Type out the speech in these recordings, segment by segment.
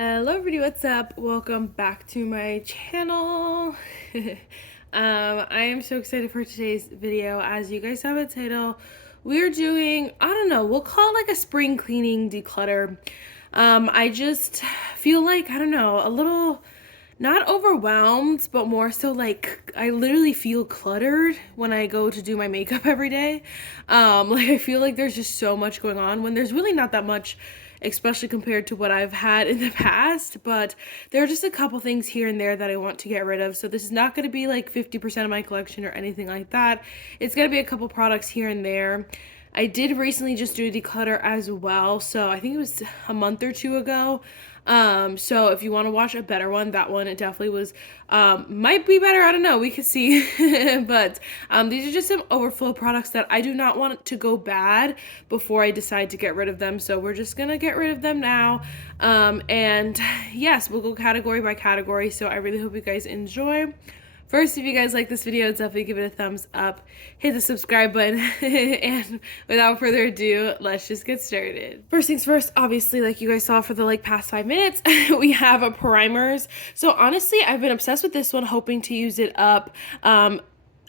Hello everybody, what's up? Welcome back to my channel. I am so excited for today's video. As you guys have a title, we're doing, I don't know, we'll call it like a spring cleaning declutter. I just feel like, I don't know, a little not overwhelmed, but more so like I literally feel cluttered when I go to do my makeup every day. Like I feel like there's just so much going on when there's really not that much, especially compared to what I've had in the past. But there are just a couple things here and there that I want to get rid of. So this is not going to be like 50% of my collection or anything like that. It's going to be a couple products here and there. I did recently just do a declutter as well, so I think it was a month or two ago. So if you want to watch a better one, that one, it definitely was, might be better, I don't know, we could see. But these are just some overflow products that I do not want to go bad before I decide to get rid of them, so we're just gonna get rid of them now. And yes, we'll go category by category, so I really hope you guys enjoy. First, if you guys like this video, definitely give it a thumbs up, hit the subscribe button, and without further ado, let's just get started. First things first, obviously, like you guys saw for the past 5 minutes, we have a primers. So honestly, I've been obsessed with this one, hoping to use it up.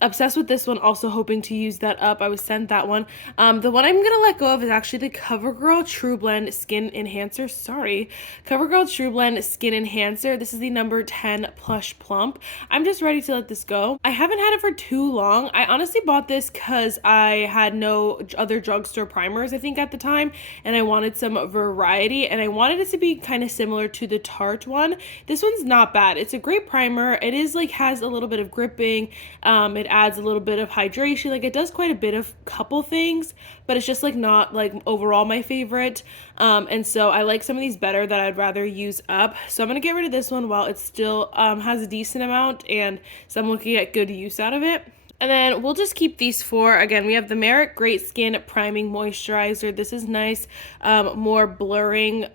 Obsessed with this one, also hoping to use that up. I was sent that one. The one I'm gonna let go of is actually the CoverGirl True Blend Skin Enhancer. CoverGirl True Blend Skin Enhancer. This is the number 10 Plush Plump. I'm just ready to let this go. I haven't had it for too long. I honestly bought this because I had no other drugstore primers, I think, at the time, and I wanted some variety, and I wanted it to be kind of similar to the Tarte one. This one's not bad. It's a great primer. It is has a little bit of gripping. It adds a little bit of hydration. It does quite a bit of couple things, but it's just not overall my favorite. And so I like some of these better that I'd rather use up. So I'm gonna get rid of this one while it still has a decent amount, and so I'm looking at good use out of it. And then we'll just keep these four. Again, we have the Merit Great Skin Priming Moisturizer. This is nice, more blurring,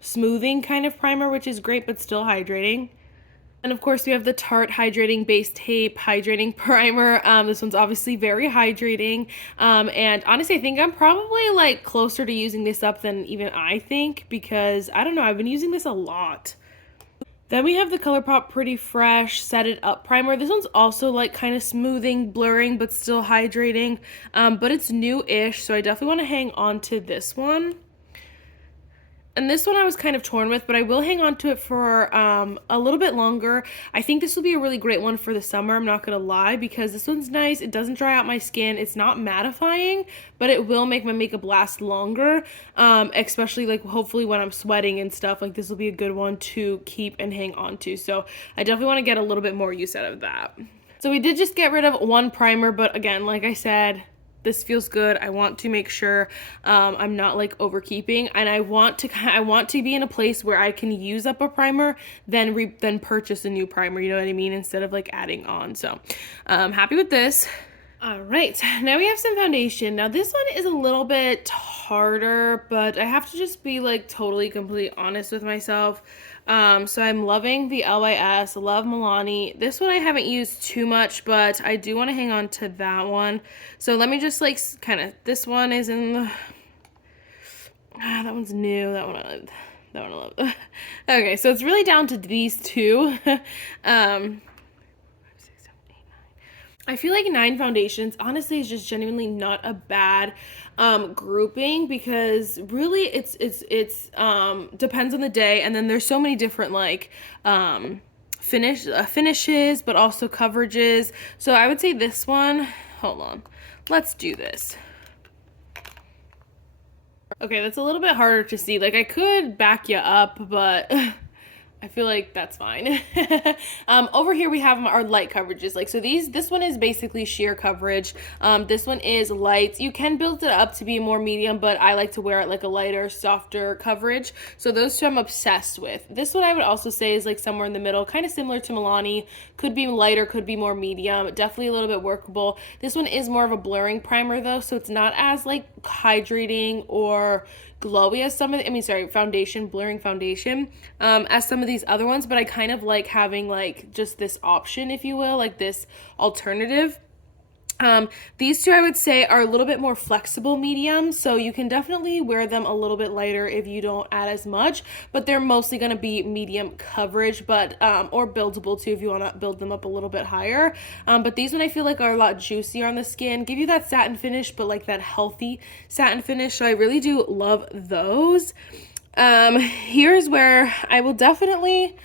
smoothing kind of primer, which is great, but still hydrating. And of course, we have the Tarte Hydrating Base Tape Hydrating Primer. This one's obviously very hydrating. And honestly, I think I'm probably closer to using this up than even I think, because I don't know, I've been using this a lot. Then we have the ColourPop Pretty Fresh Set It Up Primer. This one's also kind of smoothing, blurring, but still hydrating. But it's new-ish, so I definitely want to hang on to this one. And this one I was kind of torn with, but I will hang on to it for a little bit longer. I think this will be a really great one for the summer, I'm not going to lie, because this one's nice. It doesn't dry out my skin. It's not mattifying, but it will make my makeup last longer, especially hopefully when I'm sweating and stuff. This will be a good one to keep and hang on to. So I definitely want to get a little bit more use out of that. So we did just get rid of one primer, but again, like I said, this feels good. I want to make sure I'm not overkeeping, and I want to be in a place where I can use up a primer, then purchase a new primer. You know what I mean? Instead of adding on. So I'm happy with this. All right, now we have some foundation. Now this one is a little bit harder, but I have to just be totally completely honest with myself. So I'm loving the LYS, love Milani. This one I haven't used too much, but I do want to hang on to that one. So let me just this one is in the, that one's new, that one I love. Okay, so it's really down to these two. I feel like 9 foundations, honestly, is just genuinely not a bad grouping, because really it's depends on the day, and then there's so many different finishes, but also coverages. So I would say this one, hold on, let's do this. Okay, that's a little bit harder to see. I could back you up, but I feel like that's fine. Over here we have our light coverages. So this one is basically sheer coverage. This one is light. You can build it up to be more medium, but I like to wear it a lighter, softer coverage. So those two I'm obsessed with. This one I would also say is somewhere in the middle, kind of similar to Milani. Could be lighter, could be more medium. Definitely a little bit workable. This one is more of a blurring primer though, so it's not as hydrating or glowy as some of the, foundation, blurring foundation, as some of these other ones, but I kind of like having just this option, if you will, this alternative. These two I would say are a little bit more flexible medium, so you can definitely wear them a little bit lighter if you don't add as much, but they're mostly going to be medium coverage, but or buildable too if you want to build them up a little bit higher. But these one I feel like are a lot juicier on the skin, give you that satin finish, but like that healthy satin finish, so I really do love those. Here's where I will definitely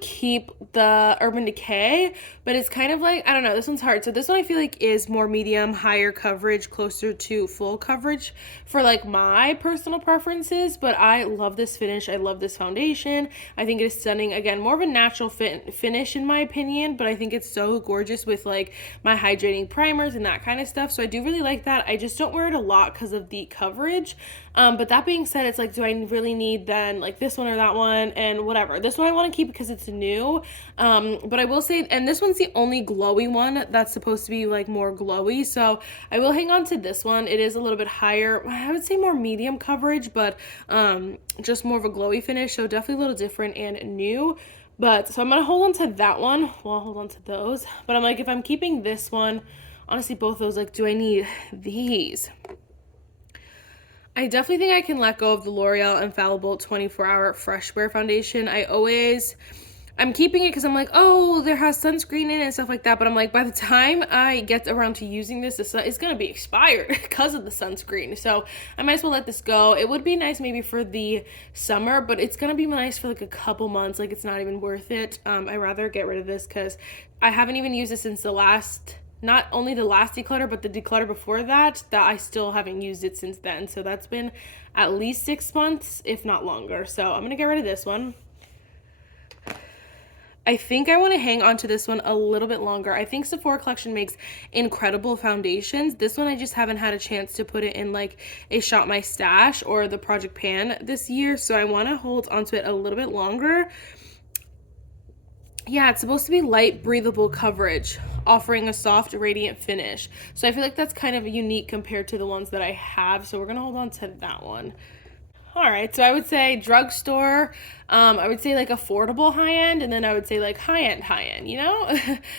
keep the Urban Decay, but it's kind of like, I don't know, this one's hard. So this one I feel like is more medium, higher coverage, closer to full coverage for like my personal preferences, but I love this finish. I love this foundation. I think it is stunning. Again, more of a natural finish in my opinion, but I think it's so gorgeous with like my hydrating primers and that kind of stuff. So I do really like that. I just don't wear it a lot because of the coverage. But that being said, it's like, do I really need then like this one or that one and whatever. This one I want to keep because it's new. But I will say, and this one's the only glowy one that's supposed to be like more glowy. So I will hang on to this one. It is a little bit higher. I would say more medium coverage, but just more of a glowy finish. So definitely a little different and new. But so I'm going to hold on to that one. Well, I'll hold on to those. But I'm like, if I'm keeping this one, honestly, both those, like, do I need these? I definitely think I can let go of the L'Oreal Infallible 24-Hour Fresh Wear Foundation. I'm keeping it because I'm like, oh, there has sunscreen in it and stuff like that. But I'm like, by the time I get around to using this, it's going to be expired because of the sunscreen. So I might as well let this go. It would be nice maybe for the summer, but it's going to be nice for like a couple months. Like, it's not even worth it. I'd rather get rid of this because I haven't even used it since not only the last declutter, but the declutter before that I still haven't used it since then. So that's been at least 6 months, if not longer. So I'm going to get rid of this one. I think I want to hang on to this one a little bit longer. I think Sephora Collection makes incredible foundations. This one I just haven't had a chance to put it in like a Shop My Stash or the Project Pan this year. So I want to hold onto it a little bit longer. Yeah, it's supposed to be light, breathable coverage, offering a soft, radiant finish. So I feel like that's kind of unique compared to the ones that I have. So we're going to hold on to that one. All right, so I would say drugstore, I would say like affordable high-end, and then I would say like high-end, you know?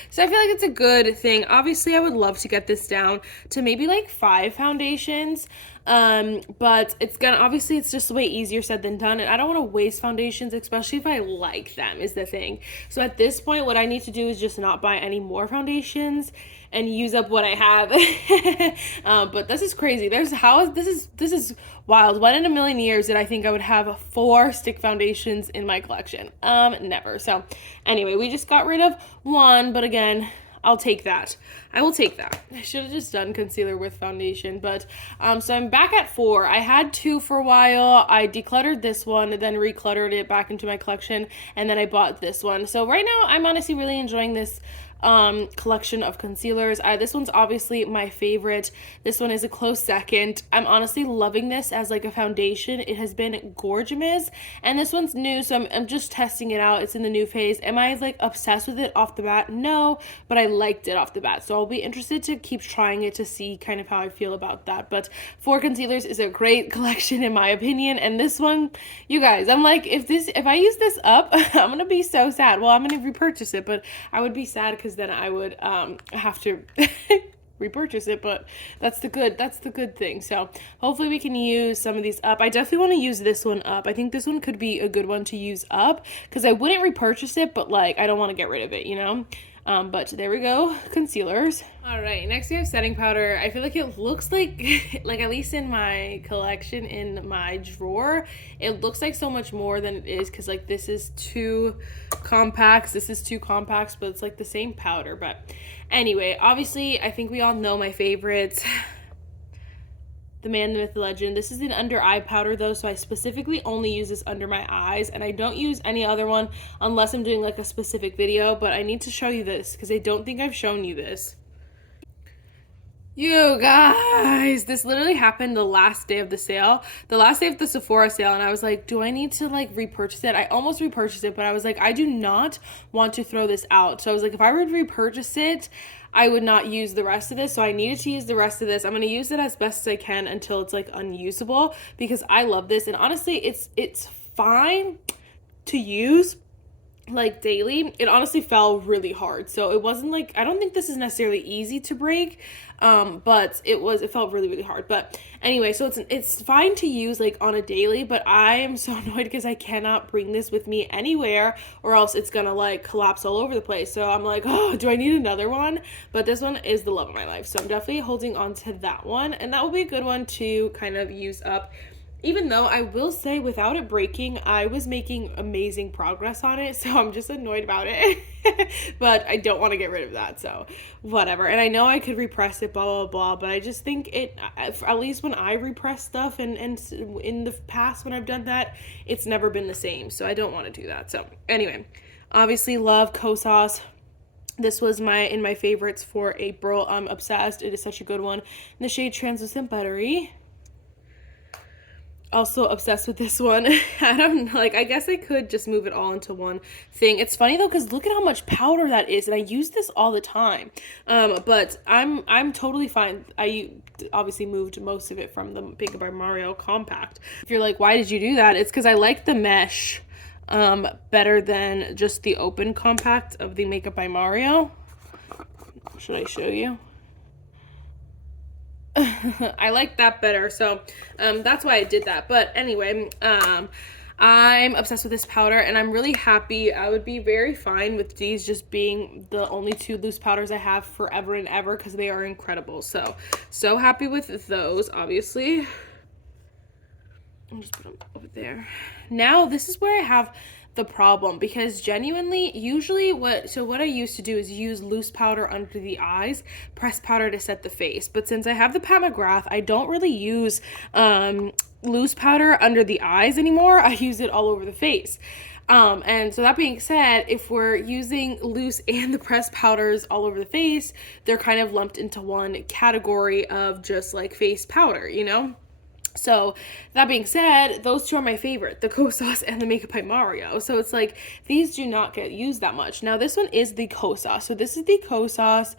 So I feel like it's a good thing. Obviously, I would love to get this down to maybe like 5 foundations, but obviously it's just way easier said than done, and I don't want to waste foundations, especially if I like them, is the thing. So at this point, what I need to do is just not buy any more foundations and use up what I have. But this is crazy. This is wild. When in a million years did I think I would have 4 stick foundations in my collection? Never. So anyway, we just got rid of one, but again, I'll take that. I will take that. I should have just done concealer with foundation, but so I'm back at 4. I had 2 for a while. I decluttered this one, then recluttered it back into my collection, and then I bought this one. So right now, I'm honestly really enjoying this collection of concealers. This one's obviously my favorite. This one is a close second. I'm honestly loving this as like a foundation. It has been gorgeous, and this one's new, so I'm just testing it out. It's in the new phase. Am I like obsessed with it off the bat? No, but I liked it off the bat, so I'll be interested to keep trying it to see kind of how I feel about that. But 4 concealers is a great collection in my opinion, and this one, you guys, I'm like, if I use this up, I'm gonna be so sad. Well, I'm gonna repurchase it, but I would be sad because then I would have to repurchase it, but that's the good thing. So hopefully we can use some of these up. I definitely want to use this one up. I think this one could be a good one to use up because I wouldn't repurchase it, but like I don't want to get rid of it, you know. But there we go, concealers. All right, next we have setting powder. I feel like it looks like like at least in my collection in my drawer, it looks like so much more than it is because like this is 2 compacts, this is 2 compacts, but it's like the same powder. But anyway, obviously I think we all know my favorites. The Man, the Myth, the Legend. This is an under eye powder though, so I specifically only use this under my eyes, and I don't use any other one unless I'm doing like a specific video, but I need to show you this because I don't think I've shown you this. You guys, this literally happened the last day of the sale, the last day of the Sephora sale, and I was like, do I need to like repurchase it? I almost repurchased it, but I was like, I do not want to throw this out. So I was like, if I would repurchase it, I would not use the rest of this. So I needed to use the rest of this. I'm going to use it as best as I can until it's like unusable because I love this. And honestly, it's fine to use. like daily, it honestly fell really hard. So it wasn't like, I don't think this is necessarily easy to break, but it felt really, really hard. But anyway, so it's fine to use like on a daily, but I am so annoyed because I cannot bring this with me anywhere, or else it's gonna like collapse all over the place. So I'm like, oh, do I need another one? But this one is the love of my life, so I'm definitely holding on to that one, and that will be a good one to kind of use up. Even though I will say, without it breaking, I was making amazing progress on it, so I'm just annoyed about it. But I don't want to get rid of that, so whatever. And I know I could repress it, blah, blah, blah, but I just think it, at least when I repress stuff and in the past when I've done that, it's never been the same, so I don't want to do that. So anyway, obviously love Kosas. This was in my favorites for April. I'm obsessed. It is such a good one. In the shade Translucent Buttery. Also obsessed with this one. I don't know, like, I guess I could just move it all into one thing. It's funny though, because look at how much powder that is, and I use this all the time. But I'm totally fine. I obviously moved most of it from the Makeup by Mario compact. If you're like, why did you do that? It's because I like the mesh better than just the open compact of the Makeup by Mario. Should I show you? I like that better, so that's why I did that. But anyway, I'm obsessed with this powder, and I'm really happy. I would be very fine with these just being the only two loose powders I have forever and ever, because they are incredible. So happy with those, obviously. I'll just put them over there. Now this is where I have the problem, because genuinely, usually what I used to do is use loose powder under the eyes, press powder to set the face. But since I have the Pat McGrath, I don't really use loose powder under the eyes anymore. I use it all over the face. And so that being said, if we're using loose and the pressed powders all over the face, they're kind of lumped into one category of just like face powder, you know? So that being said, those two are my favorite, the Kosas and the Makeup by Mario. So it's like, these do not get used that much. Now this one is the Kosas. So this is the Kosas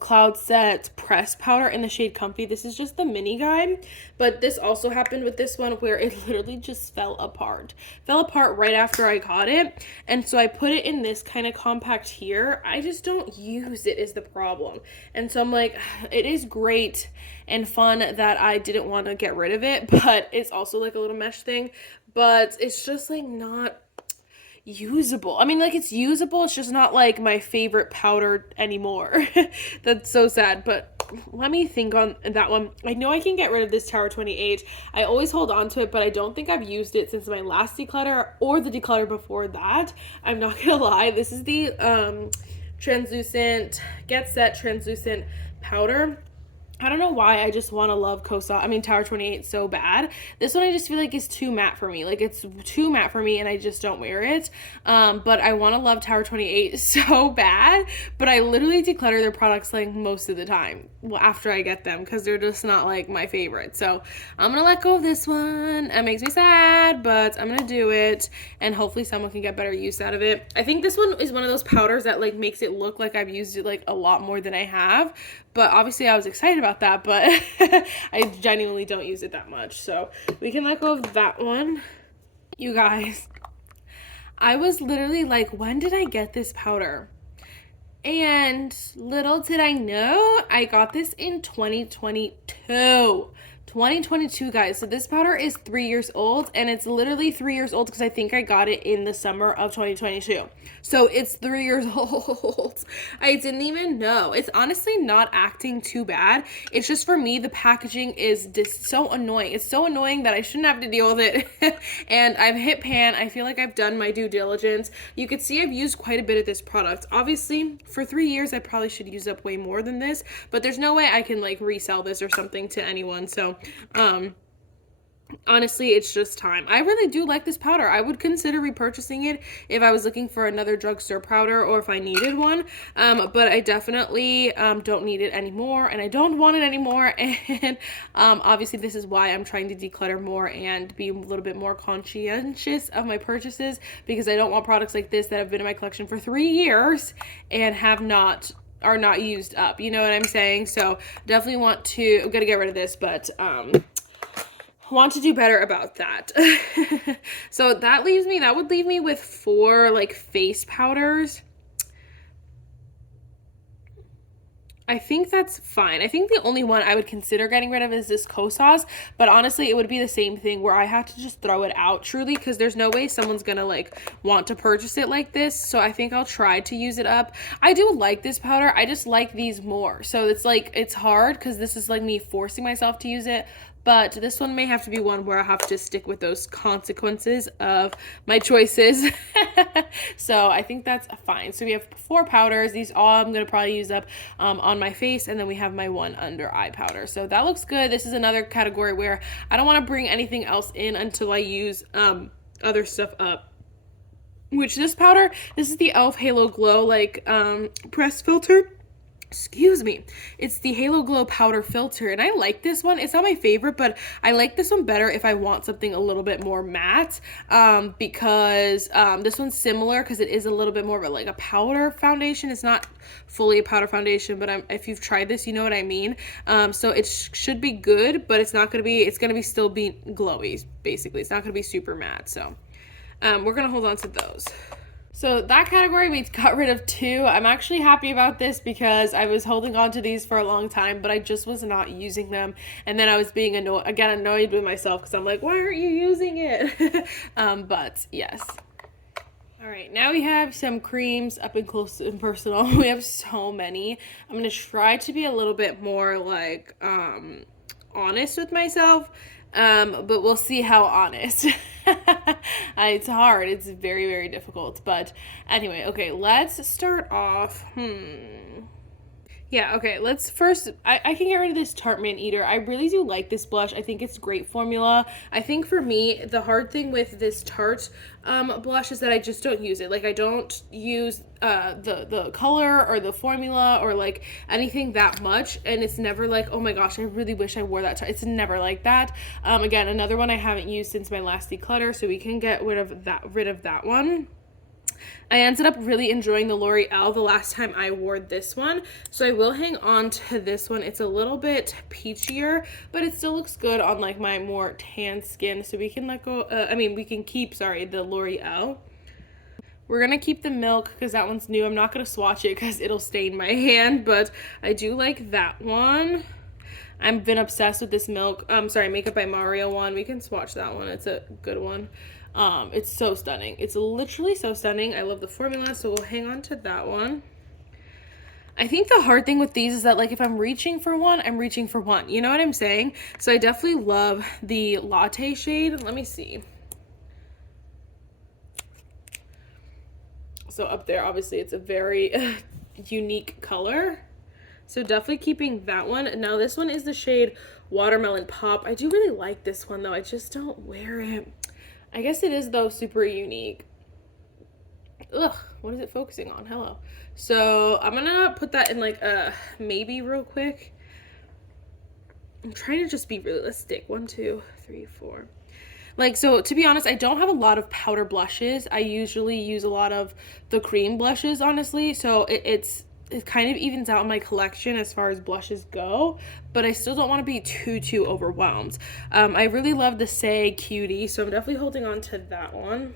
Cloud Set Pressed Powder in the shade Comfy. This is just the mini guide, but this also happened with this one where it literally just fell apart. Fell apart right after I got it. And so I put it in this kind of compact here. I just don't use it is the problem. And so I'm like, it is great and fun that I didn't want to get rid of it, but it's also like a little mesh thing, but it's just like not usable. I mean, like, it's usable, it's just not like my favorite powder anymore. That's so sad. But let me think on that one. I know I can get rid of this Tower 28. I always hold on to it, but I don't think I've used it since my last declutter or the declutter before that. I'm not gonna lie. This is the translucent Get Set translucent powder. I don't know why I just want to love Tower 28 so bad. This one I just feel like is too matte for me. Like, it's too matte for me and I just don't wear it. But I want to love Tower 28 so bad. But I literally declutter their products like most of the time. Well, after I get them, because they're just not like my favorite. So I'm going to let go of this one. It makes me sad, but I'm going to do it. And hopefully someone can get better use out of it. I think this one is one of those powders that like makes it look like I've used it like a lot more than I have. But obviously I was excited about that, but I genuinely don't use it that much. So we can let go of that one. You guys, I was literally like, when did I get this powder? And little did I know, I got this in 2022. 2022, guys. So this powder is 3 years old, and it's literally 3 years old because I think I got it in the summer of 2022. So it's 3 years old. I didn't even know. It's honestly not acting too bad. It's just, for me, the packaging is just so annoying. It's so annoying that I shouldn't have to deal with it. And I've hit pan. I feel like I've done my due diligence. You can see I've used quite a bit of this product. Obviously, for 3 years, I probably should use up way more than this, but there's no way I can like resell this or something to anyone. So honestly, it's just time. I really do like this powder. I would consider repurchasing it if I was looking for another drugstore powder or if I needed one, but I definitely don't need it anymore, and I don't want it anymore. And obviously this is why I'm trying to declutter more and be a little bit more conscientious of my purchases, because I don't want products like this that have been in my collection for 3 years and are not used up, you know what I'm saying? So definitely want to, I'm gonna get rid of this, but want to do better about that. So that would leave me with 4 like face powders. I think that's fine. I think the only one I would consider getting rid of is this Kosas, but honestly, it would be the same thing where I have to just throw it out truly, because there's no way someone's gonna like want to purchase it like this. So I think I'll try to use it up. I do like this powder. I just like these more. So it's like, it's hard because this is like me forcing myself to use it. But this one may have to be one where I have to stick with those consequences of my choices. So I think that's fine. So we have 4 powders. These all I'm going to probably use up on my face. And then we have my one under eye powder. So that looks good. This is another category where I don't want to bring anything else in until I use other stuff up. Which this powder, this is the e.l.f. Halo Glow like press filter. Excuse me. It's the Halo Glow powder filter, and I like this one. It's not my favorite, but I like this one better if I want something a little bit more matte, because this one's similar because it is a little bit more of a, like a powder foundation. It's not fully a powder foundation, but if you've tried this, you know what I mean. So it should be good, but it's not going to be, it's going to be still be glowy, basically. It's not going to be super matte, so we're going to hold on to those. So that category, we got rid of 2. I'm actually happy about this because I was holding on to these for a long time, but I just was not using them. And then I was being annoyed with myself because I'm like, why aren't you using it? But yes. All right, now we have some creams up and close and personal. We have so many. I'm going to try to be a little bit more like honest with myself. But we'll see how honest. It's hard. It's very, very difficult. But anyway, okay, let's start off. Yeah, okay, let's first, I can get rid of this Tarte Man Eater. I really do like this blush. I think it's great formula. I think for me, the hard thing with this Tarte blush is that I just don't use it. Like, I don't use the color or the formula or like anything that much, and it's never like, oh my gosh, I really wish I wore that Tarte. It's never like that. Again, another one I haven't used since my last declutter, so we can get rid of that one. I ended up really enjoying the L'Oreal the last time I wore this one, so I will hang on to this one. It's a little bit peachier, but it still looks good on like my more tan skin, so we can we can keep, the L'Oreal. We're gonna keep the Milk because that one's new. I'm not gonna swatch it because it'll stain my hand, but I do like that one. I've been obsessed with this Makeup by Mario one. We can swatch that one. It's a good one. It's so stunning. It's literally so stunning. I love the formula, so we'll hang on to that one. I think the hard thing with these is that, like, if I'm reaching for one, I'm reaching for one. You know what I'm saying? So I definitely love the Latte shade. Let me see. So up there, obviously, it's a very unique color. So definitely keeping that one. Now this one is the shade Watermelon Pop. I do really like this one, though. I just don't wear it. I guess it is, though, super unique. Ugh, what is it focusing on? Hello. So I'm gonna put that in like a maybe real quick. I'm trying to just be realistic. 1, 2, 3, 4. Like, so to be honest, I don't have a lot of powder blushes. I usually use a lot of the cream blushes, honestly. So it kind of evens out my collection as far as blushes go, but I still don't want to be too overwhelmed. I really love the Say Cutie, so I'm definitely holding on to that one.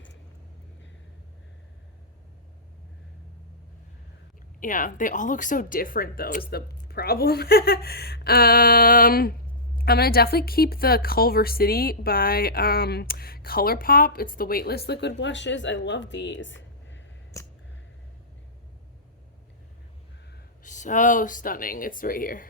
Yeah, they all look so different, though, is the problem. I'm gonna definitely keep the Culver City by ColourPop. It's the Weightless Liquid Blushes. I love these. So stunning. It's right here.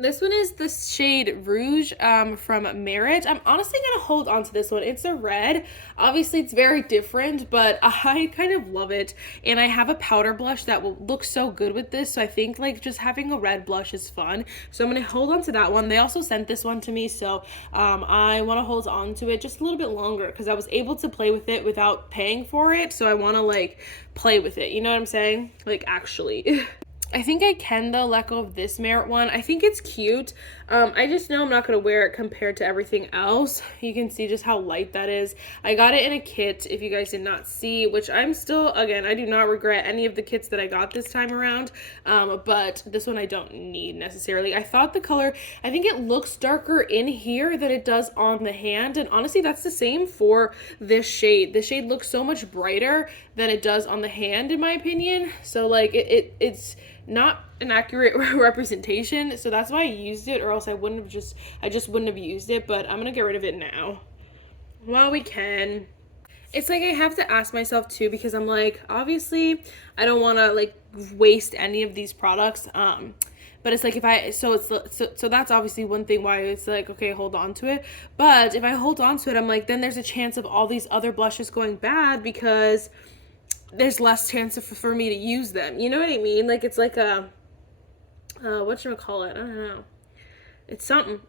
This one is the shade Rouge from Merit. I'm honestly going to hold on to this one. It's a red. Obviously, it's very different, but I kind of love it. And I have a powder blush that will look so good with this. So I think like just having a red blush is fun. So I'm going to hold on to that one. They also sent this one to me. So I want to hold on to it just a little bit longer because I was able to play with it without paying for it. So I want to like play with it. You know what I'm saying? Like actually. I think I can, though, let go of this Merit one. I think it's cute. I just know I'm not going to wear it compared to everything else. You can see just how light that is. I got it in a kit, if you guys did not see, which I'm still, again, I do not regret any of the kits that I got this time around, but this one I don't need necessarily. I thought the color, I think it looks darker in here than it does on the hand, and honestly, that's the same for this shade. The shade looks so much brighter than it does on the hand, in my opinion, so, like, it's not an accurate representation, so that's why I used it, or else I just wouldn't have used it. But I'm gonna get rid of it now while we can. It's like I have to ask myself too, because I'm like, obviously I don't want to like waste any of these products, but it's like if I so that's obviously one thing why it's like, okay, hold on to it. But if I hold on to it, I'm like, then there's a chance of all these other blushes going bad because there's less chance for me to use them. You know what I mean? Like, it's like a, whatchamacallit? I don't know. It's something.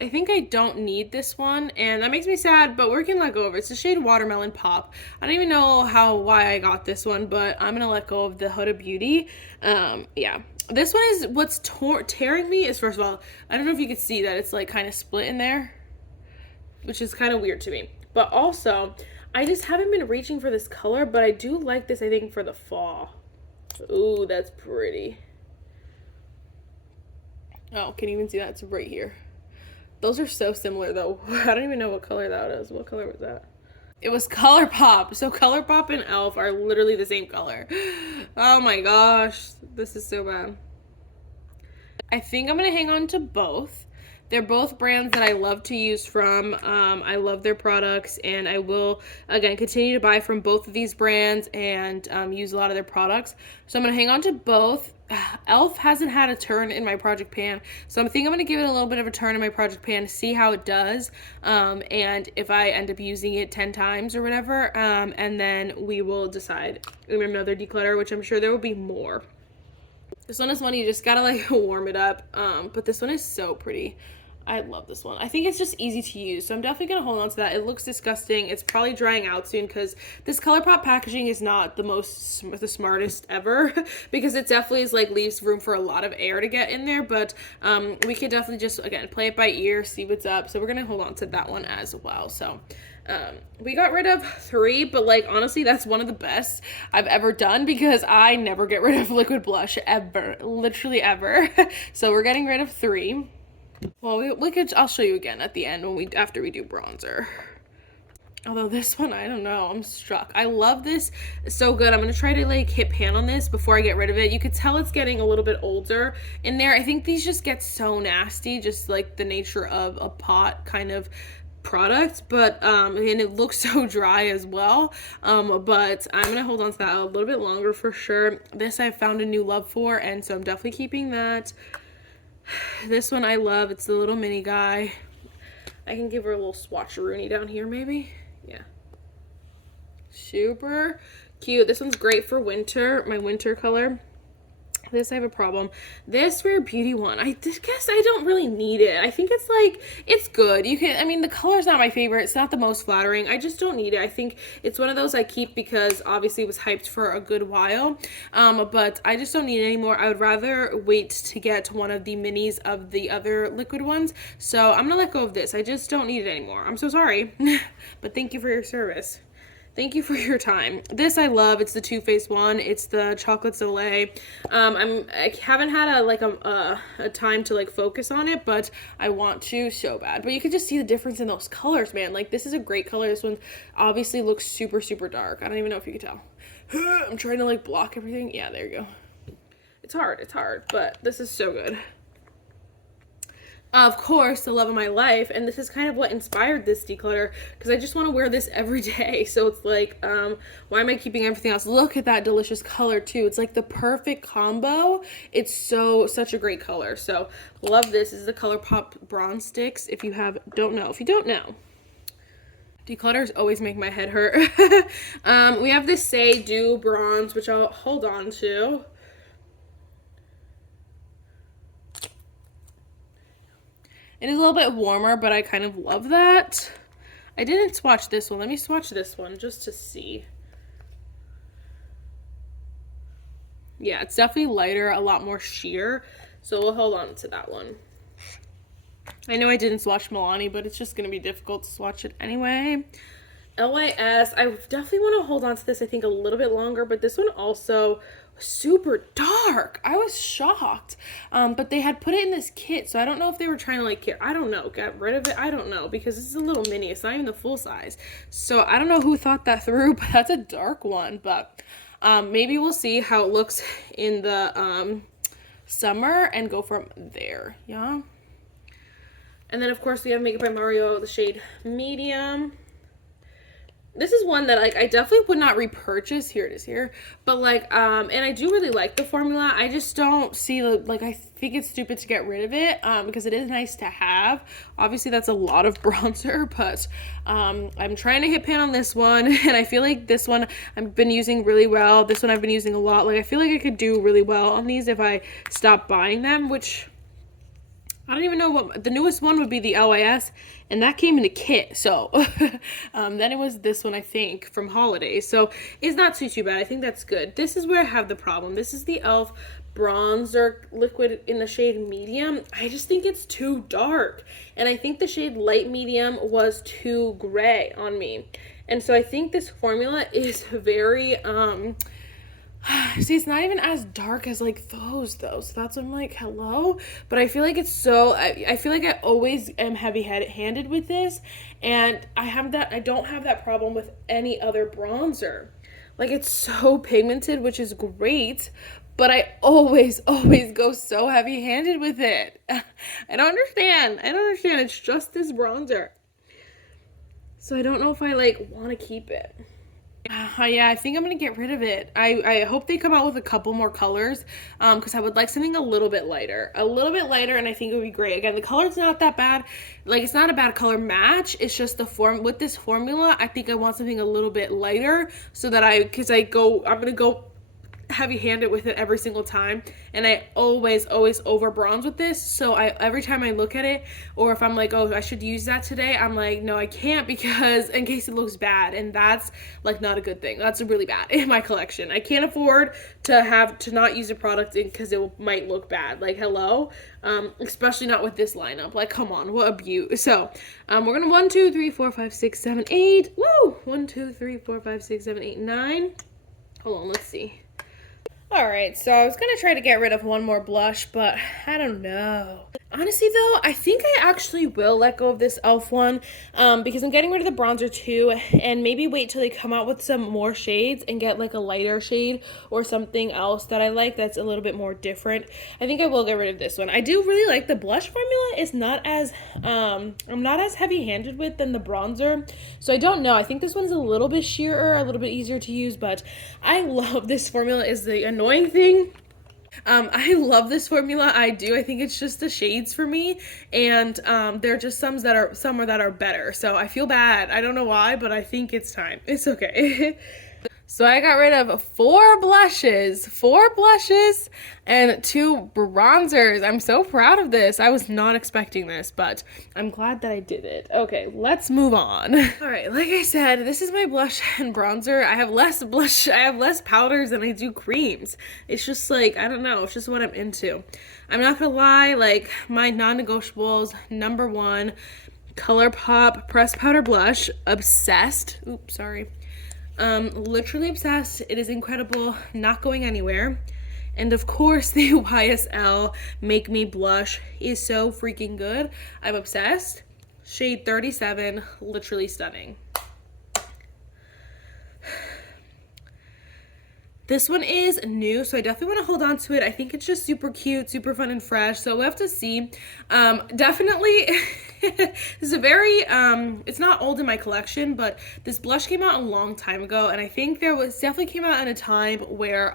I think I don't need this one, and that makes me sad, but we're gonna let go of it. It's the shade Watermelon Pop. I don't even know why I got this one, but I'm gonna let go of the Huda Beauty. Yeah. This one is, what's tearing me is, first of all, I don't know if you could see that it's like kind of split in there, which is kind of weird to me. But also, I just haven't been reaching for this color, but I do like this, I think, for the fall. Ooh, that's pretty. Oh, can you even see that? It's right here. Those are so similar, though. I don't even know what color that is. What color was that? It was ColourPop. So ColourPop and e.l.f. are literally the same color. Oh my gosh. This is so bad. I think I'm going to hang on to both. They're both brands that I love to use from. I love their products, and I will, again, continue to buy from both of these brands and use a lot of their products. So I'm going to hang on to both. e.l.f. hasn't had a turn in my project pan, so I think I'm going to give it a little bit of a turn in my project pan to see how it does, and if I end up using it 10 times or whatever, and then we will decide another declutter, which I'm sure there will be more. This one is one you just gotta like warm it up, but this one is so pretty. I love this one. I think it's just easy to use, so I'm definitely going to hold on to that. It looks disgusting. It's probably drying out soon because this ColourPop packaging is not the smartest ever because it definitely is like leaves room for a lot of air to get in there, but we can definitely just, again, play it by ear, see what's up. So we're going to hold on to that one as well. So we got rid of 3, but like honestly that's one of the best I've ever done because I never get rid of liquid blush ever, literally ever. So we're getting rid of 3. Well, I'll show you again at the end after we do bronzer. Although this one, I don't know, I'm struck. I love this, it's so good. I'm gonna try to like hit pan on this before I get rid of it. You could tell it's getting a little bit older in there. I think these just get so nasty, just like the nature of a pot kind of product, but and it looks so dry as well, but I'm gonna hold on to that a little bit longer for sure. This I've found a new love for, and so I'm definitely keeping that. This one I love. It's the little mini guy. I can give her a little swatcheroonie down here maybe. Yeah, super cute. This one's great for winter, my winter color. This I have a problem. This Rare Beauty one, I guess I don't really need it. I think it's like, it's good. You can, I mean, the color's not my favorite. It's not the most flattering. I just don't need it. I think it's one of those I keep because obviously it was hyped for a good while. But I just don't need it anymore. I would rather wait to get one of the minis of the other liquid ones. So I'm gonna let go of this. I just don't need it anymore. I'm so sorry. But thank you for your service. Thank you for your time. This I love. It's the Too Faced one. It's the Chocolate Soleil. I haven't had a time to like focus on it, but I want to so bad. But you can just see the difference in those colors, man. Like this is a great color. This one obviously looks super, super dark. I don't even know if you can tell. I'm trying to like block everything. Yeah, there you go. It's hard, but this is so good. Of course, the love of my life, and this is kind of what inspired this declutter because I just want to wear this every day. So it's like, why am I keeping everything else? Look at that delicious color too. It's like the perfect combo. It's such a great color. So love this. This is the ColourPop Bronze Sticks. If you don't know. Declutters always make my head hurt. We have this Say Do Bronze, which I'll hold on to. It is a little bit warmer, but I kind of love that. I didn't swatch this one. Let me swatch this one just to see. Yeah, it's definitely lighter, a lot more sheer. So we'll hold on to that one. I know I didn't swatch Milani, but it's just going to be difficult to swatch it anyway. LYS, I definitely want to hold on to this, I think, a little bit longer, but this one also super dark. I was shocked. But they had put it in this kit, so I don't know if they were trying to like I don't know, get rid of it. I don't know, because this is a little mini. It's not even the full size. So I don't know who thought that through, but that's a dark one. But maybe we'll see how it looks in the summer and go from there. Yeah. And then of course we have Makeup by Mario, the shade Medium. This is one that like I definitely would not repurchase. Here it is here. But like and I do really like the formula. I just don't see the like I think it's stupid to get rid of it because it is nice to have. Obviously that's a lot of bronzer, but I'm trying to hit pan on this one, and I feel like this one I've been using really well. This one I've been using a lot. Like I feel like I could do really well on these if I stop buying them, which I don't even know what the newest one would be, the LYS, and that came in a kit. So then it was this one, I think, from holidays. So it's not too bad. I think that's good. This is where I have the problem. This is the e.l.f. bronzer liquid in the shade Medium. I just think it's too dark, and I think the shade Light Medium was too gray on me. And so I think this formula is very see, it's not even as dark as like those though, so that's why I'm like, hello. But I feel like it's so I feel like I always am heavy-handed with this, and I don't have that problem with any other bronzer. Like, it's so pigmented, which is great, but I always go so heavy-handed with it. I don't understand. It's just this bronzer, so I don't know if I like want to keep it. Yeah, I think I'm gonna get rid of it. I hope they come out with a couple more colors, because I would like something a little bit lighter, and I think it would be great. Again, the color's not that bad. Like, it's not a bad color match. It's just the form with this formula. I think I want something a little bit lighter so that I'm gonna go heavy-handed with it every single time, and I always over bronze with this. So every time I look at it, or if I'm like, oh, I should use that today, I'm like, no, I can't, because in case it looks bad, and that's like not a good thing. That's really bad in my collection. I can't afford to not use a product because it might look bad. Like, hello. Especially not with this lineup. Like, come on, what abuse. So we're gonna 1 2 3 4 5 6 7 8 woo 1 2 3 4 5 6 7 8 9. Hold on, let's see. Alright, so I was going to try to get rid of one more blush, but I don't know. Honestly, though, I think I actually will let go of this e.l.f. one, because I'm getting rid of the bronzer too, and maybe wait till they come out with some more shades and get like a lighter shade or something else that I like that's a little bit more different. I think I will get rid of this one. I do really like the blush formula. It's not as, I'm not as heavy-handed with than the bronzer, so I don't know. I think this one's a little bit sheerer, a little bit easier to use, but I love this formula. Is the annoying thing. I love this formula. I do. I think it's just the shades for me, and there are just some that are better. So I feel bad. I don't know why, but I think it's time. It's okay. So I got rid of 4 blushes and 2 bronzers. I'm so proud of this. I was not expecting this, but I'm glad that I did it. Okay, let's move on. All right, like I said, this is my blush and bronzer. I have less blush, I have less powders than I do creams. It's just like, I don't know, it's just what I'm into. I'm not gonna lie, like, my non-negotiables, number 1, ColourPop Pressed Powder Blush. Obsessed. Oops, sorry. Literally obsessed. It is incredible, not going anywhere. And of course, the YSL Make Me Blush is so freaking good. I'm obsessed. Shade 37, literally stunning. This one is new, so I definitely want to hold on to it. I think it's just super cute, super fun and fresh, so we'll have to see. Definitely, this is a very, it's not old in my collection, but this blush came out a long time ago, and I think definitely came out at a time where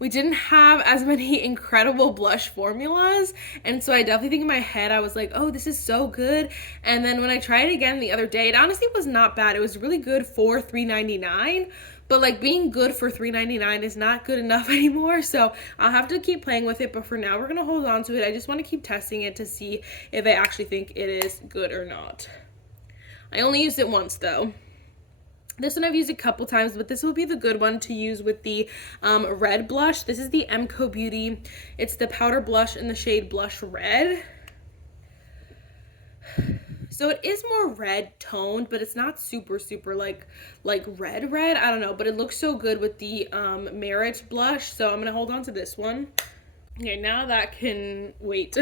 we didn't have as many incredible blush formulas, and so I definitely think in my head, I was like, oh, this is so good, and then when I tried it again the other day, it honestly was not bad. It was really good for $3.99. But like, being good for $3.99 is not good enough anymore, so I'll have to keep playing with it, but for now we're gonna hold on to it. I just want to keep testing it to see if I actually think it is good or not. I only used it once though. This one I've used a couple times, but this will be the good one to use with the red blush. This is the MCO Beauty. It's the powder blush in the shade Blush Red. So it is more red toned, but it's not super like red. I don't know, but it looks so good with the Merit blush. So I'm gonna hold on to this one. Okay, now that can wait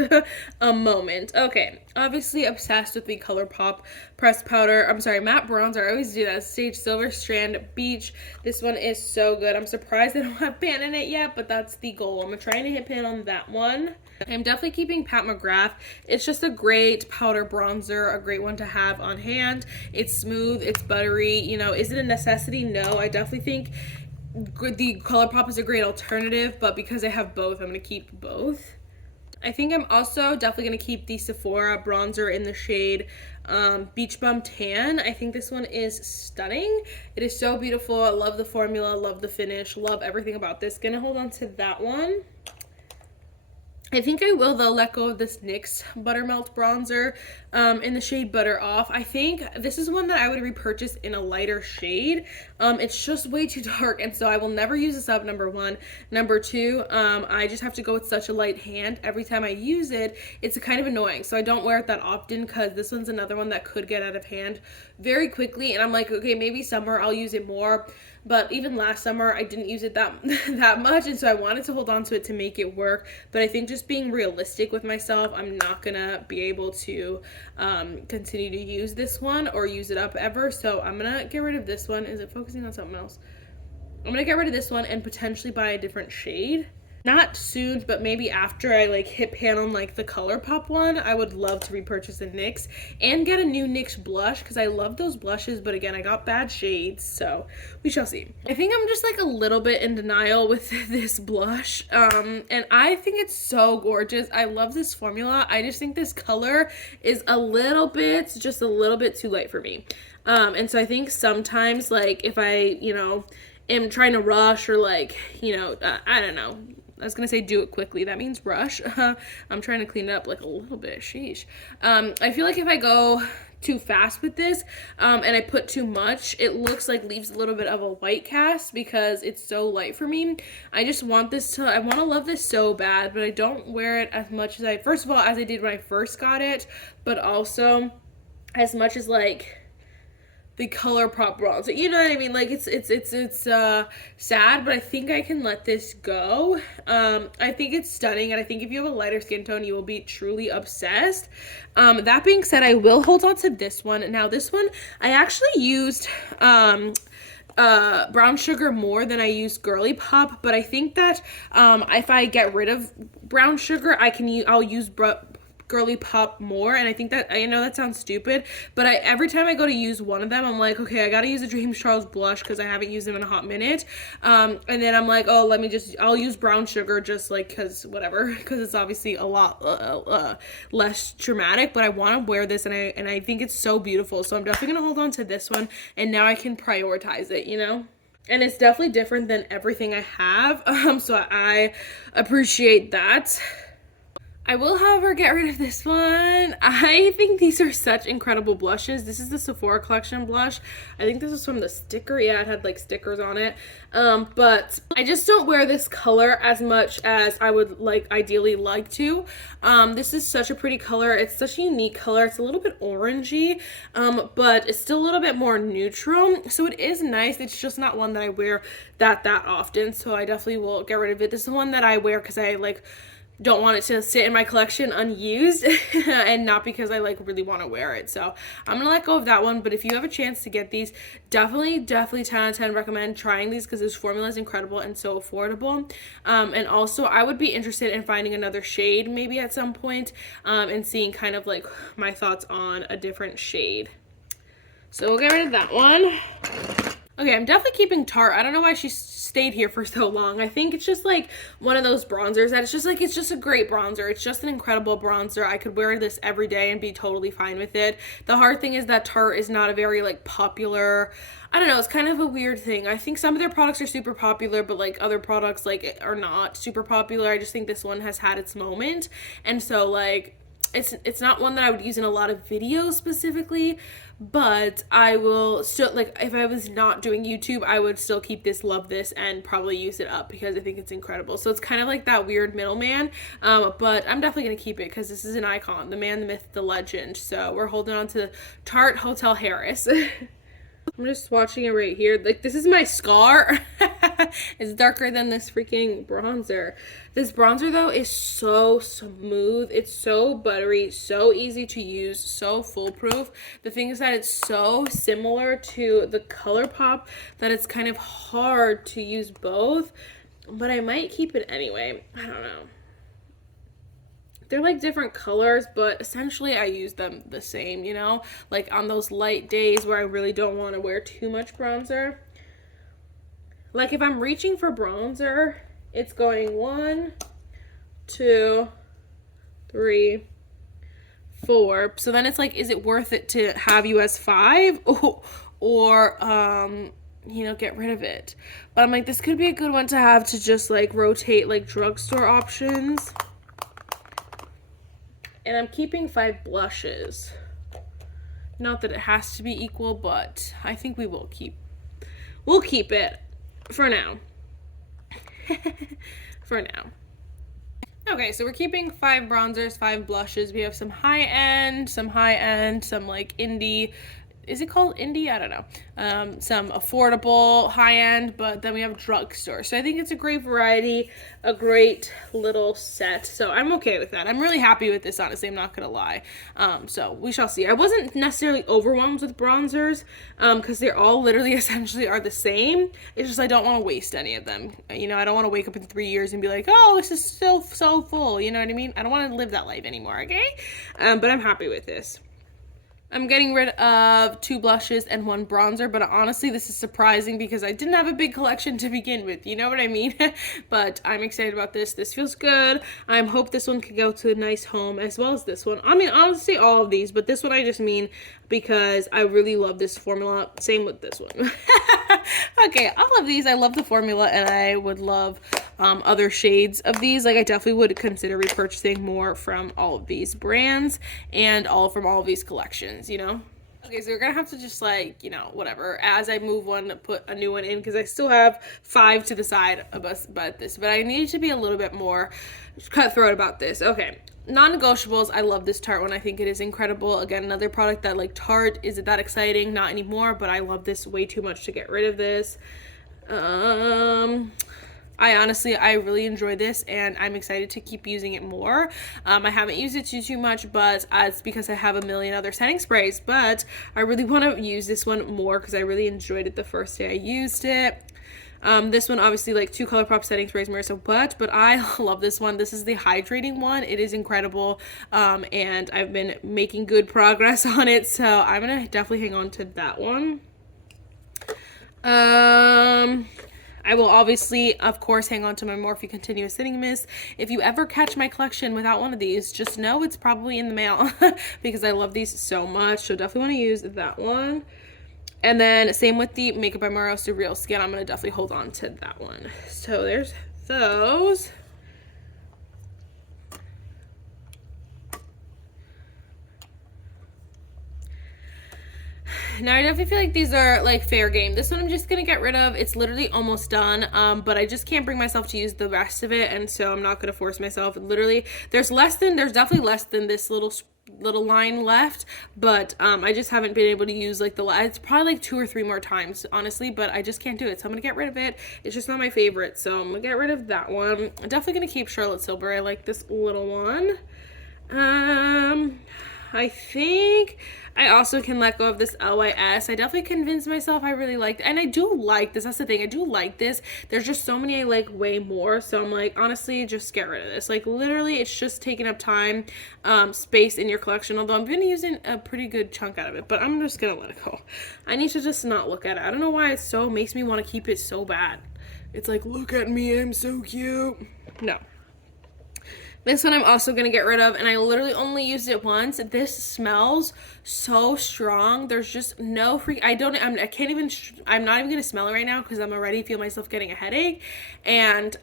a moment. Okay, obviously obsessed with the ColourPop pressed powder. I'm sorry, matte bronzer. I always do that. Stage Silver Strand Beach. This one is so good. I'm surprised I don't have pan in it yet, but that's the goal. I'm trying to hit pan on that one. I'm definitely keeping Pat McGrath. It's just a great powder bronzer, a great one to have on hand. It's smooth, it's buttery. You know, is it a necessity? No, I definitely think the ColourPop is a great alternative, but because I have both, I'm going to keep both. I think I'm also definitely going to keep the Sephora bronzer in the shade Beach Bum Tan. I think this one is stunning. It is so beautiful. I love the formula, love the finish, love everything about this. Gonna hold on to that one. I think I will, though, let go of this NYX Buttermelt bronzer in the shade Butter Off. I think this is one that I would repurchase in a lighter shade. It's just way too dark, and so I will never use this up, number one. Number two, I just have to go with such a light hand. Every time I use it, it's kind of annoying, so I don't wear it that often because this one's another one that could get out of hand very quickly, and I'm like, okay, maybe summer I'll use it more. But even last summer, I didn't use it that much, and so I wanted to hold on to it to make it work. But I think just being realistic with myself, I'm not gonna be able to continue to use this one or use it up ever. So I'm gonna get rid of this one. Is it focusing on something else? I'm gonna get rid of this one and potentially buy a different shade. Not soon, but maybe after I like hit pan on like the ColourPop one. I would love to repurchase a NYX and get a new NYX blush because I love those blushes, but again, I got bad shades, so we shall see. I think I'm just like a little bit in denial with this blush, and I think it's so gorgeous. I love this formula. I just think this color is just a little bit too light for me, and so I think sometimes like if I, am trying to rush or like, I don't know. I was gonna say do it quickly. That means rush. I'm trying to clean it up like a little bit. Sheesh. I feel like if I go too fast with this and I put too much, it looks like leaves a little bit of a white cast because it's so light for me. I just want I want to love this so bad, but I don't wear it as much as first of all, as I did when I first got it, but also as much as like the ColourPop bronzer, you know what I mean? Like it's sad, but I think I can let this go. I think it's stunning, and I think if you have a lighter skin tone, you will be truly obsessed. That being said, I will hold on to this one. Now, this one I actually used brown sugar more than I used Girly Pop, but I think that if I get rid of brown sugar, I'll use Girly Pop more, and I think that, I know that sounds stupid, but every time I go to use one of them, I'm like, okay, I gotta use a James Charles blush because I haven't used them in a hot minute, and then I'm like, oh, I'll use brown sugar just like because whatever, because it's obviously a lot less dramatic, but I want to wear this, and I think it's so beautiful, so I'm definitely gonna hold on to this one, and now I can prioritize it, and it's definitely different than everything I have, so I appreciate that. I will, however, get rid of this one. I think these are such incredible blushes. This is the Sephora Collection blush. I think this is from the sticker. Yeah, it had like stickers on it. But I just don't wear this color as much as I would ideally like to. This is such a pretty color. It's such a unique color. It's a little bit orangey, but it's still a little bit more neutral. So it is nice. It's just not one that I wear that often. So I definitely will get rid of it. This is the one that I wear because I don't want it to sit in my collection unused and not because I really want to wear it. So I'm gonna let go of that one, but if you have a chance to get these, definitely 10 out of 10 recommend trying these because this formula is incredible and so affordable. And also I would be interested in finding another shade maybe at some point and seeing kind of my thoughts on a different shade. So we'll get rid of that one. Okay, I'm definitely keeping Tarte. I don't know why she stayed here for so long. I think it's just one of those bronzers that it's just a great bronzer. It's just an incredible bronzer. I could wear this every day and be totally fine with it. The hard thing is that Tarte is not a very popular, I don't know, it's kind of a weird thing. I think some of their products are super popular, but other products are not super popular. I just think this one has had its moment. And so it's not one that I would use in a lot of videos specifically, but I will still, like, if I was not doing YouTube, I would still keep this, love this, and probably use it up because I think it's incredible. So it's kind of like that weird middleman, but I'm definitely going to keep it because this is an icon, the man, the myth, the legend. So we're holding on to Tarte Hotel Harris. I'm just swatching it right here. Like, this is my scar. It's darker than this freaking bronzer. This bronzer, though, is so smooth. It's so buttery, so easy to use, so foolproof. The thing is that it's so similar to the ColourPop that it's kind of hard to use both. But I might keep it anyway. I don't know. They're like different colors, but essentially I use them the same, you know? Like on those light days where I really don't want to wear too much bronzer. Like if I'm reaching for bronzer, it's going 1, 2, 3, 4. So then it's like, is it worth it to have you as 5 or you know, get rid of it? But I'm like, this could be a good one to have to just like rotate like drugstore options. And I'm keeping 5 blushes. Not that it has to be equal, but I think we'll keep it for now. For now. Okay, so we're keeping 5 bronzers, 5 blushes. We have some high-end, some like indie. Is it called indie? I don't know. Some affordable, high-end, but then we have drugstore. So I think it's a great variety, a great little set. So I'm okay with that. I'm really happy with this, honestly. I'm not going to lie. So we shall see. I wasn't necessarily overwhelmed with bronzers because they're all literally essentially are the same. It's just I don't want to waste any of them. You know, I don't want to wake up in 3 years and be like, oh, this is still so full. You know what I mean? I don't want to live that life anymore, okay? But I'm happy with this. I'm getting rid of 2 blushes and 1 bronzer, but honestly, this is surprising because I didn't have a big collection to begin with, you know what I mean? But I'm excited about this. This feels good. I hope this one could go to a nice home as well as this one. I mean, honestly, all of these, but this one I just mean because I really love this formula. Same with this one. Okay, all of these, I love the formula, and I would love other shades of these. Like, I definitely would consider repurchasing more from all of these brands and from all of these collections, you know? Okay, so we're gonna have to just, like, you know, whatever, as I move one, put a new one in, because I still have 5 to the side about this, but I need to be a little bit more cutthroat about this. Okay, non-negotiables. I love this Tarte one. I think it is incredible. Again, another product that, like, Tarte, is it that exciting? Not anymore, but I love this way too much to get rid of this. I really enjoy this, and I'm excited to keep using it more. I haven't used it too much, but it's because I have a million other setting sprays, but I really want to use this one more because I really enjoyed it the first day I used it. This one, obviously, like 2 ColourPop setting sprays, Marissa, but I love this one. This is the hydrating one. It is incredible, and I've been making good progress on it, so I'm gonna definitely hang on to that one. I will obviously, of course, hang on to my Morphe Continuous Setting Mist. If you ever catch my collection without one of these, just know it's probably in the mail because I love these so much. So definitely want to use that one. And then same with the Makeup by Marissa Real Skin. I'm going to definitely hold on to that one. So there's those. Now I definitely feel like these are like fair game. This one I'm just gonna get rid of. It's literally almost done, but I just can't bring myself to use the rest of it, and so I'm not gonna force myself. Literally, there's definitely less than this little line left, but I just haven't been able to use like it's probably like 2 or 3 more times, honestly, but I just can't do it, so I'm gonna get rid of it. It's just not my favorite, so I'm gonna get rid of that one. I'm definitely gonna keep Charlotte Tilbury. I like this little one. I think I also can let go of this LYS. I definitely convinced myself I really liked it. And I do like this. That's the thing. I do like this. There's just so many I like way more. So I'm like, honestly, just get rid of this. Like, literally, it's just taking up time, space in your collection. Although I'm been using a pretty good chunk out of it. But I'm just going to let it go. I need to just not look at it. I don't know why it makes me want to keep it so bad. It's like, look at me. I'm so cute. No. This one I'm also gonna get rid of, and I literally only used it once. This smells so strong. There's just no freak. I can't even. I'm not even gonna smell it right now because I'm already feel myself getting a headache, and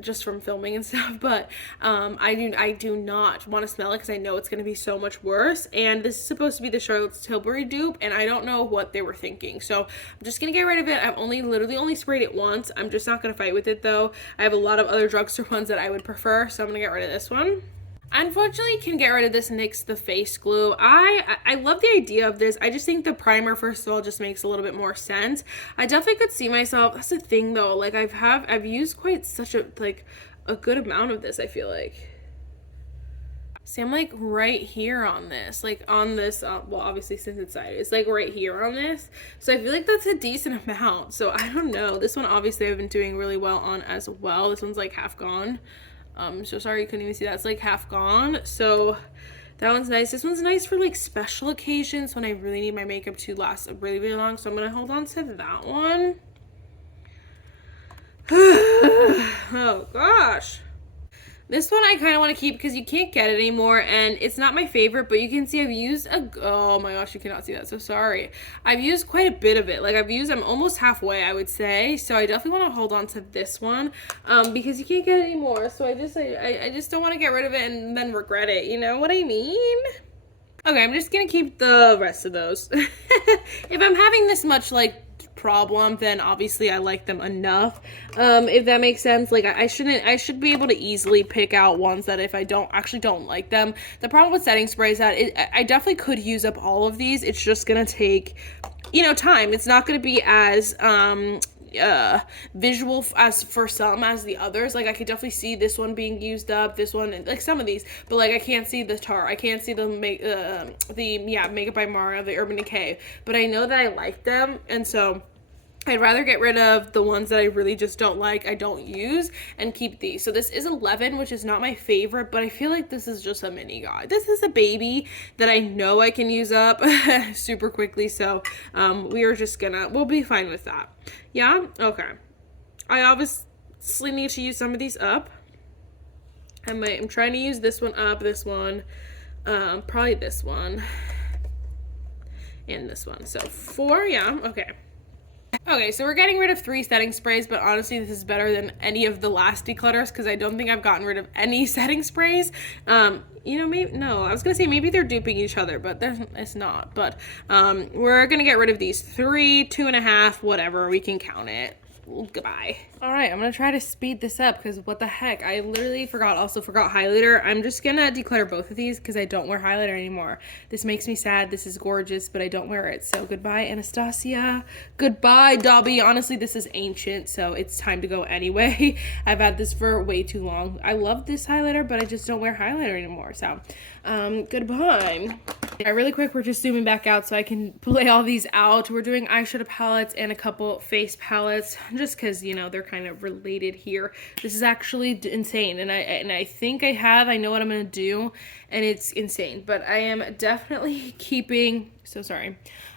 just from filming and stuff. But I do not want to smell it because I know it's gonna be so much worse. And this is supposed to be the Charlotte's Tilbury dupe, and I don't know what they were thinking. So I'm just gonna get rid of it. I've literally only sprayed it once. I'm just not gonna fight with it though. I have a lot of other drugstore ones that I would prefer, so I'm gonna get rid of this one. I unfortunately can get rid of this NYX the face glue. I love the idea of this. I just think the primer, first of all, just makes a little bit more sense. I definitely could see myself. That's the thing though. Like I've used quite such a good amount of this, I feel like. See, I'm like right here on this, like on this, well, obviously since it's side, it's like right here on this. So I feel like that's a decent amount. So I don't know. This one, obviously, I've been doing really well on as well. This one's like half gone. So sorry you couldn't even see that. It's like half gone. So that one's nice. This one's nice for like special occasions when I really need my makeup to last really, really long. So I'm going to hold on to that one. Oh gosh. This one I kind of want to keep because you can't get it anymore, and it's not my favorite, but you can see I've used oh my gosh, you cannot see that, so sorry. I've used quite a bit of it. Like I'm almost halfway, I would say, so I definitely want to hold on to this one because you can't get it anymore, so I just don't want to get rid of it and then regret it, you know what I mean? Okay, I'm just gonna keep the rest of those. If I'm having this much like problem, then obviously I like them enough, if that makes sense. Like I should be able to easily pick out ones that if I don't like them. The problem with setting sprays that I definitely could use up all of these. It's just gonna take, you know, time. It's not gonna be as visual as for some as the others. Like I could definitely see this one being used up, this one, like some of these, but like I can't see the Tarte, I can't see the Makeup by Mara, the Urban Decay, but I know that I like them, and so I'd rather get rid of the ones that I really just don't like, I don't use, and keep these. So this is 11, which is not my favorite, but I feel like this is just a mini guy. This is a baby that I know I can use up super quickly, so we'll be fine with that. Yeah? Okay. I obviously need to use some of these up. I'm trying to use this one up, this one, probably this one, and this one. So 4, yeah, okay. Okay, so we're getting rid of 3 setting sprays, but honestly, this is better than any of the last declutters because I don't think I've gotten rid of any setting sprays. You know, maybe, no, I was gonna say maybe they're duping each other, but it's not. But we're gonna get rid of these 3, 2.5, whatever, we can count it. Goodbye. All right, I'm gonna try to speed this up because what the heck, I literally forgot highlighter. I'm just gonna declutter both of these because I don't wear highlighter anymore. This makes me sad. This is gorgeous, but I don't wear it. So goodbye, Anastasia. Goodbye, Dobby. Honestly, this is ancient, so it's time to go anyway. I've had this for way too long. I love this highlighter, but I just don't wear highlighter anymore. So goodbye. Really quick, we're just zooming back out so I can lay all these out. We're doing eyeshadow palettes and a couple face palettes just because, you know, they're kind of related here. This is actually insane, and I think I know what I'm gonna do, and it's insane, but I am definitely keeping,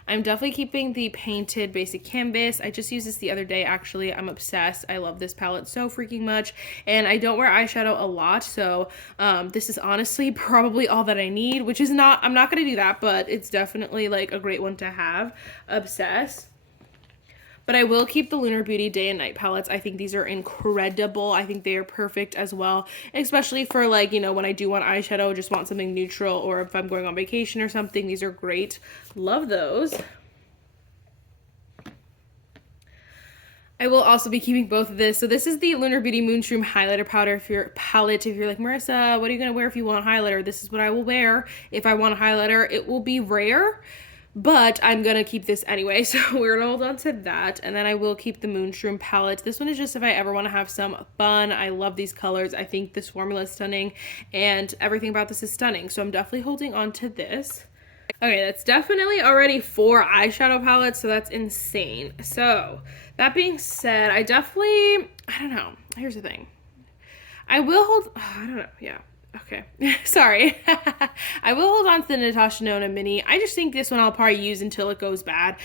I'm definitely keeping the painted basic canvas. I just used this the other day, actually. I'm obsessed. I love this palette so freaking much, and I don't wear eyeshadow a lot, so this is honestly probably all that I need, which is not, I'm not gonna do that, but it's definitely like a great one to have. Obsessed. But I will keep the Lunar Beauty Day and Night palettes. I think these are incredible. I think they are perfect as well, especially for like, you know, when I do want eyeshadow, just want something neutral, or if I'm going on vacation or something. These are great. Love those. I will also be keeping both of this. So this is the Lunar Beauty Moonshroom Highlighter Powder. If you're like, Marissa, what are you going to wear if you want highlighter? This is what I will wear if I want a highlighter. It will be rare, but I'm gonna keep this anyway, so we're gonna hold on to that. And then I will keep the Moonshroom palette. This one is just if I ever want to have some fun. I love these colors. I think this formula is stunning, and everything about this is stunning, so I'm definitely holding on to this. Okay, that's definitely already 4 eyeshadow palettes, so that's insane. So that being said, I don't know. Here's the thing. I will hold, I don't know, yeah. Okay, sorry. I will hold on to the Natasha Nona Mini. I just think this one I'll probably use until it goes bad,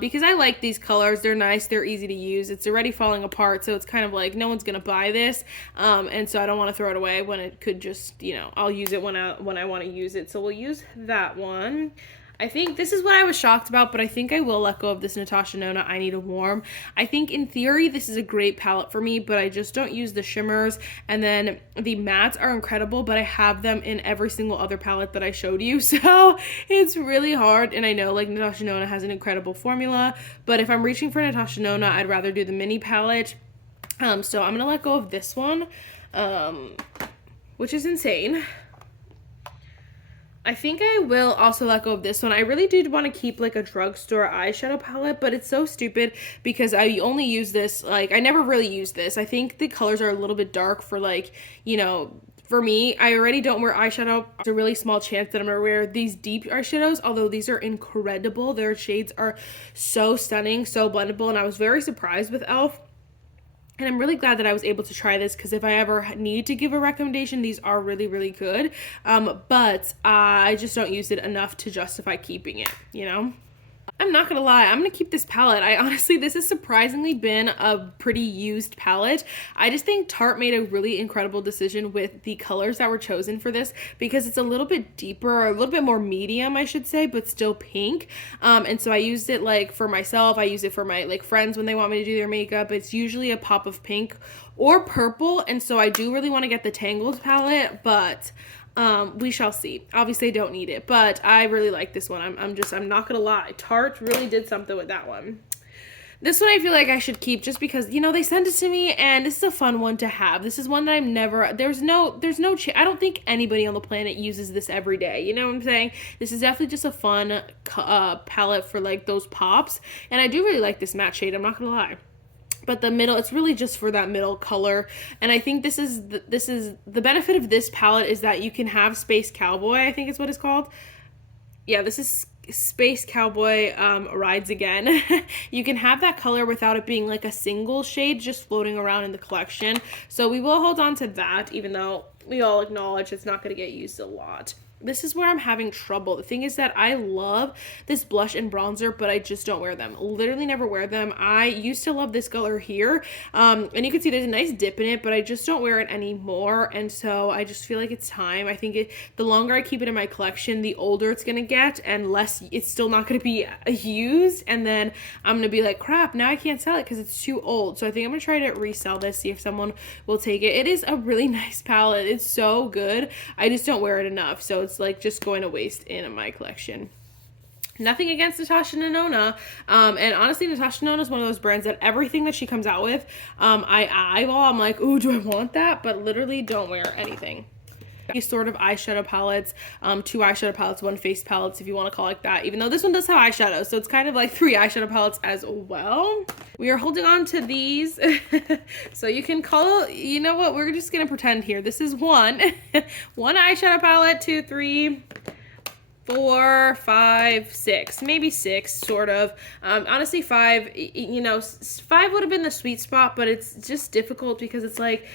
because I like these colors. They're nice, they're easy to use. It's already falling apart, so it's kind of like no one's gonna buy this, and so I don't want to throw it away when it could just, you know, I'll use it when I want to use it. So we'll use that one. I think this is what I was shocked about, but I think I will let go of this Natasha Nona I Need a Warm. I think in theory this is a great palette for me, but I just don't use the shimmers. And then the mattes are incredible, but I have them in every single other palette that I showed you. So it's really hard. And I know like Natasha Nona has an incredible formula, but if I'm reaching for Natasha Nona, I'd rather do the mini palette. So I'm going to let go of this one, which is insane. I think I will also let go of this one. I really did want to keep like a drugstore eyeshadow palette, but it's so stupid because I only use this, like, I never really use this. I think the colors are a little bit dark for, like, you know, for me. I already don't wear eyeshadow. There's a really small chance that I'm gonna wear these deep eyeshadows, although these are incredible. Their shades are so stunning, so blendable, and I was very surprised with e.l.f. And I'm really glad that I was able to try this because if I ever need to give a recommendation, these are really, really good. But I just don't use it enough to justify keeping it, you know? I'm not gonna lie, I'm gonna keep this palette. This has surprisingly been a pretty used palette. I just think Tarte made a really incredible decision with the colors that were chosen for this because it's a little bit deeper, or a little bit more medium, I should say, but still pink. And so I used it like for myself, I use it for my like friends when they want me to do their makeup. It's usually a pop of pink or purple, and so I do really want to get the Tangled palette, but we shall see. Obviously I don't need it, but I really like this one. I'm not gonna lie, Tarte really did something with that one. This one I feel like I should keep just because, you know, they sent it to me and this is a fun one to have. This is one that I'm never, I don't think anybody on the planet uses this every day. You know what I'm saying? This is definitely just a fun palette for like those pops. And I do really like this matte shade, I'm not gonna lie. But the middle, it's really just for that middle color. And I think this is the benefit of this palette is that you can have Space Cowboy, I think is what it's called. Yeah, this is Space Cowboy Rides Again. You can have that color without it being like a single shade just floating around in the collection. So we will hold on to that, even though we all acknowledge it's not going to get used a lot. This is where I'm having trouble. The thing is that I love this blush and bronzer, but I just don't wear them. Literally never wear them. I used to love this color here. And you can see there's a nice dip in it, but I just don't wear it anymore. And so I just feel like it's time. I think the longer I keep it in my collection, the older it's going to get and less, it's still not going to be used. And then I'm going to be like, crap, now I can't sell it because it's too old. So I think I'm going to try to resell this, see if someone will take it. It is a really nice palette. It's so good. I just don't wear it enough. So it's like just going to waste in my collection. Nothing against Natasha Nona, and honestly Natasha Nona is one of those brands that everything that she comes out with, I eyeball. I'm like, ooh, do I want that? But literally don't wear anything. These sort of eyeshadow palettes, 2 eyeshadow palettes, 1 face palettes, if you want to call it like that, even though this one does have eyeshadow, so it's kind of like 3 eyeshadow palettes as well. We are holding on to these. So you can call, you know what, we're just gonna pretend here this is one eyeshadow palette, 2, 3, 4, 5, 6, maybe 6, sort of. Honestly 5, you know, 5 would have been the sweet spot, but it's just difficult because it's like,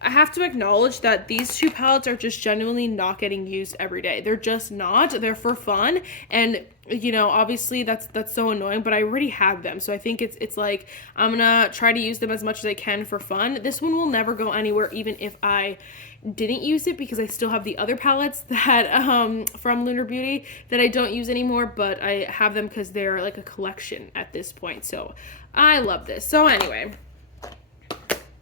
I have to acknowledge that these 2 palettes are just genuinely not getting used every day. They're just not. They're for fun, and you know, obviously that's so annoying, but I already have them, so I think it's like I'm gonna try to use them as much as I can for fun. This one will never go anywhere even if I didn't use it because I still have the other palettes that from Lunar Beauty that I don't use anymore, but I have them because they're like a collection at this point. So I love this. So anyway,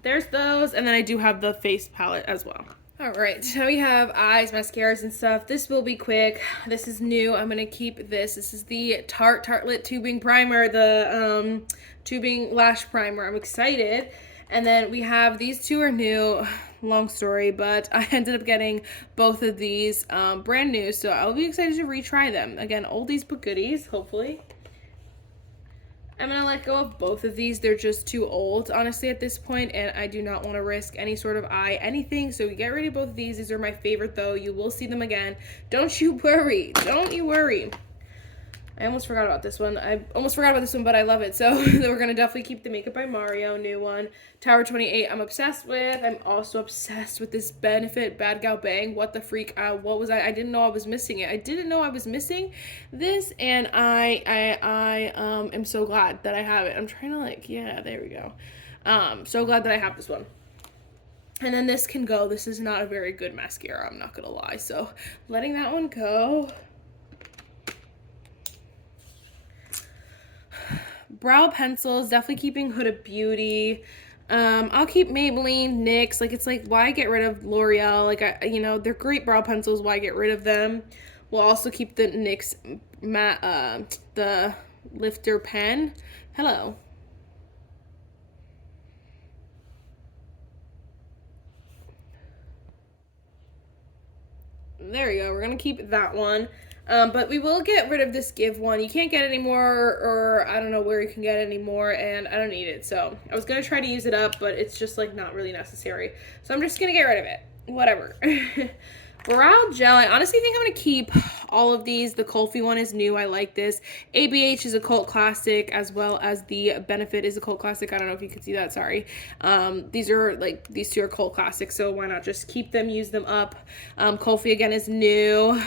there's those, and then I do have the face palette as well. All right, so we have eyes, mascaras, and stuff. This will be quick. This is new. I'm gonna keep this. This is the Tarte Tartelette Tubing Primer, the tubing lash primer. I'm excited. And then we have these 2 are new. Long story, but I ended up getting both of these brand new, so I'll be excited to retry them. Again, oldies but goodies, hopefully. I'm gonna let go of both of these. They're just too old, honestly, at this point, and I do not want to risk any sort of eye anything, so we get rid of both of these. These are my favorite, though. You will see them again. Don't you worry. Don't you worry. I almost forgot about this one. But I love it. So we're gonna definitely keep the Makeup by Mario new one. Tower 28, I'm obsessed with. I'm also obsessed with this Benefit Bad Gal Bang. What the freak? What was I didn't know I was missing it. I didn't know I was missing this, and I am so glad that I have it. I'm trying to like, yeah, there we go. So glad that I have this one. And then this can go. This is not a very good mascara, I'm not gonna lie. So letting that one go. Brow pencils, definitely keeping Huda Beauty. I'll keep Maybelline, NYX. Like, it's like, why get rid of L'Oreal? Like, you know, they're great brow pencils. Why get rid of them? We'll also keep the NYX matte, the lifter pen. Hello. There you go. We're gonna keep that one. But we will get rid of this Give one. You can't get it anymore, or I don't know where you can get it anymore, and I don't need it. So I was going to try to use it up, but it's just like not really necessary. So I'm just going to get rid of it. Whatever. Brow gel. I honestly think I'm going to keep all of these. The Kulfi one is new. I like this. ABH is a cult classic, as well as the Benefit is a cult classic. I don't know if you can see that. Sorry. These two are cult classics, so why not just keep them, use them up. Kulfi again is new.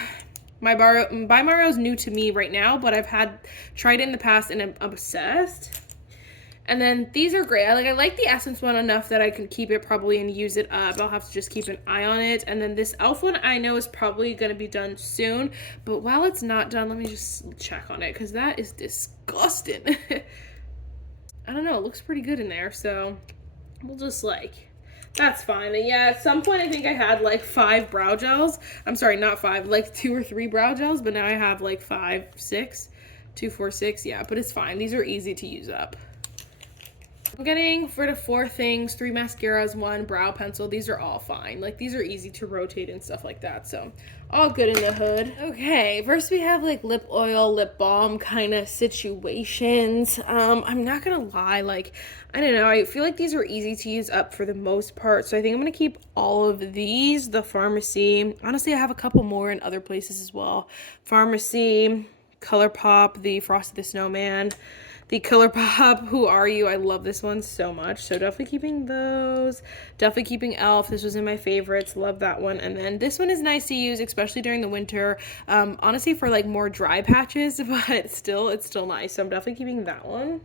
By Mario is new to me right now, but I've tried it in the past and I'm obsessed. And then these are great. I like the Essence one enough that I can keep it probably and use it up. I'll have to just keep an eye on it. And then this e.l.f. one I know is probably going to be done soon. But while it's not done, let me just check on it because that is disgusting. I don't know. It looks pretty good in there. So we'll just like... That's fine. Yeah, at some point I think I had like 5 brow gels. I'm sorry, not 5, like 2 or 3 brow gels, but now I have like 5, 6, 2, 4, 6. Yeah, but it's fine. These are easy to use up. I'm getting rid of 4 things, 3 mascaras, 1 brow pencil. These are all fine. Like, these are easy to rotate and stuff like that. So all good in the hood. Okay, first we have like lip oil, lip balm kind of situations. I'm not gonna lie, like, I don't know, I feel like these are easy to use up for the most part. So I think I'm gonna keep all of these. The Pharmacy, honestly, I have a couple more in other places as well. Pharmacy, ColourPop, the Frosty the Snowman, the ColourPop Who Are You? I love this one so much. So definitely keeping those. Definitely keeping e.l.f. This was in my favorites. Love that one. And then this one is nice to use, especially during the winter. Honestly, for like more dry patches, but it's still nice. So I'm definitely keeping that one.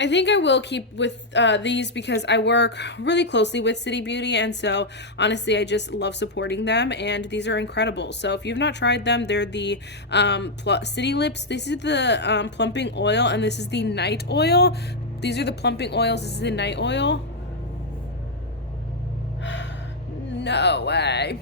I think I will keep with these because I work really closely with City Beauty, and so honestly I just love supporting them, and these are incredible. So if you've not tried them, they're the City Lips. This is the plumping oil, and this is the night oil. These are the plumping oils. This is the night oil. No way.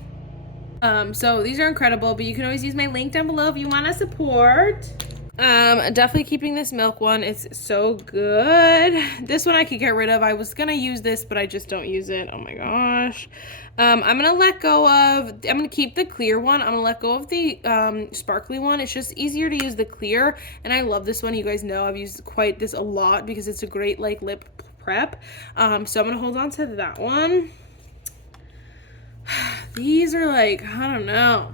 So these are incredible, but you can always use my link down below if you want to support. Definitely keeping this milk one. It's so good. This one I could get rid of. I was gonna use this, but I just don't use it. Oh my gosh. I'm gonna keep the clear one. I'm gonna let go of the sparkly one. It's just easier to use the clear, and I love this one. You guys know I've used this a lot because it's a great like lip prep. So I'm gonna hold on to that one. These are like, I don't know.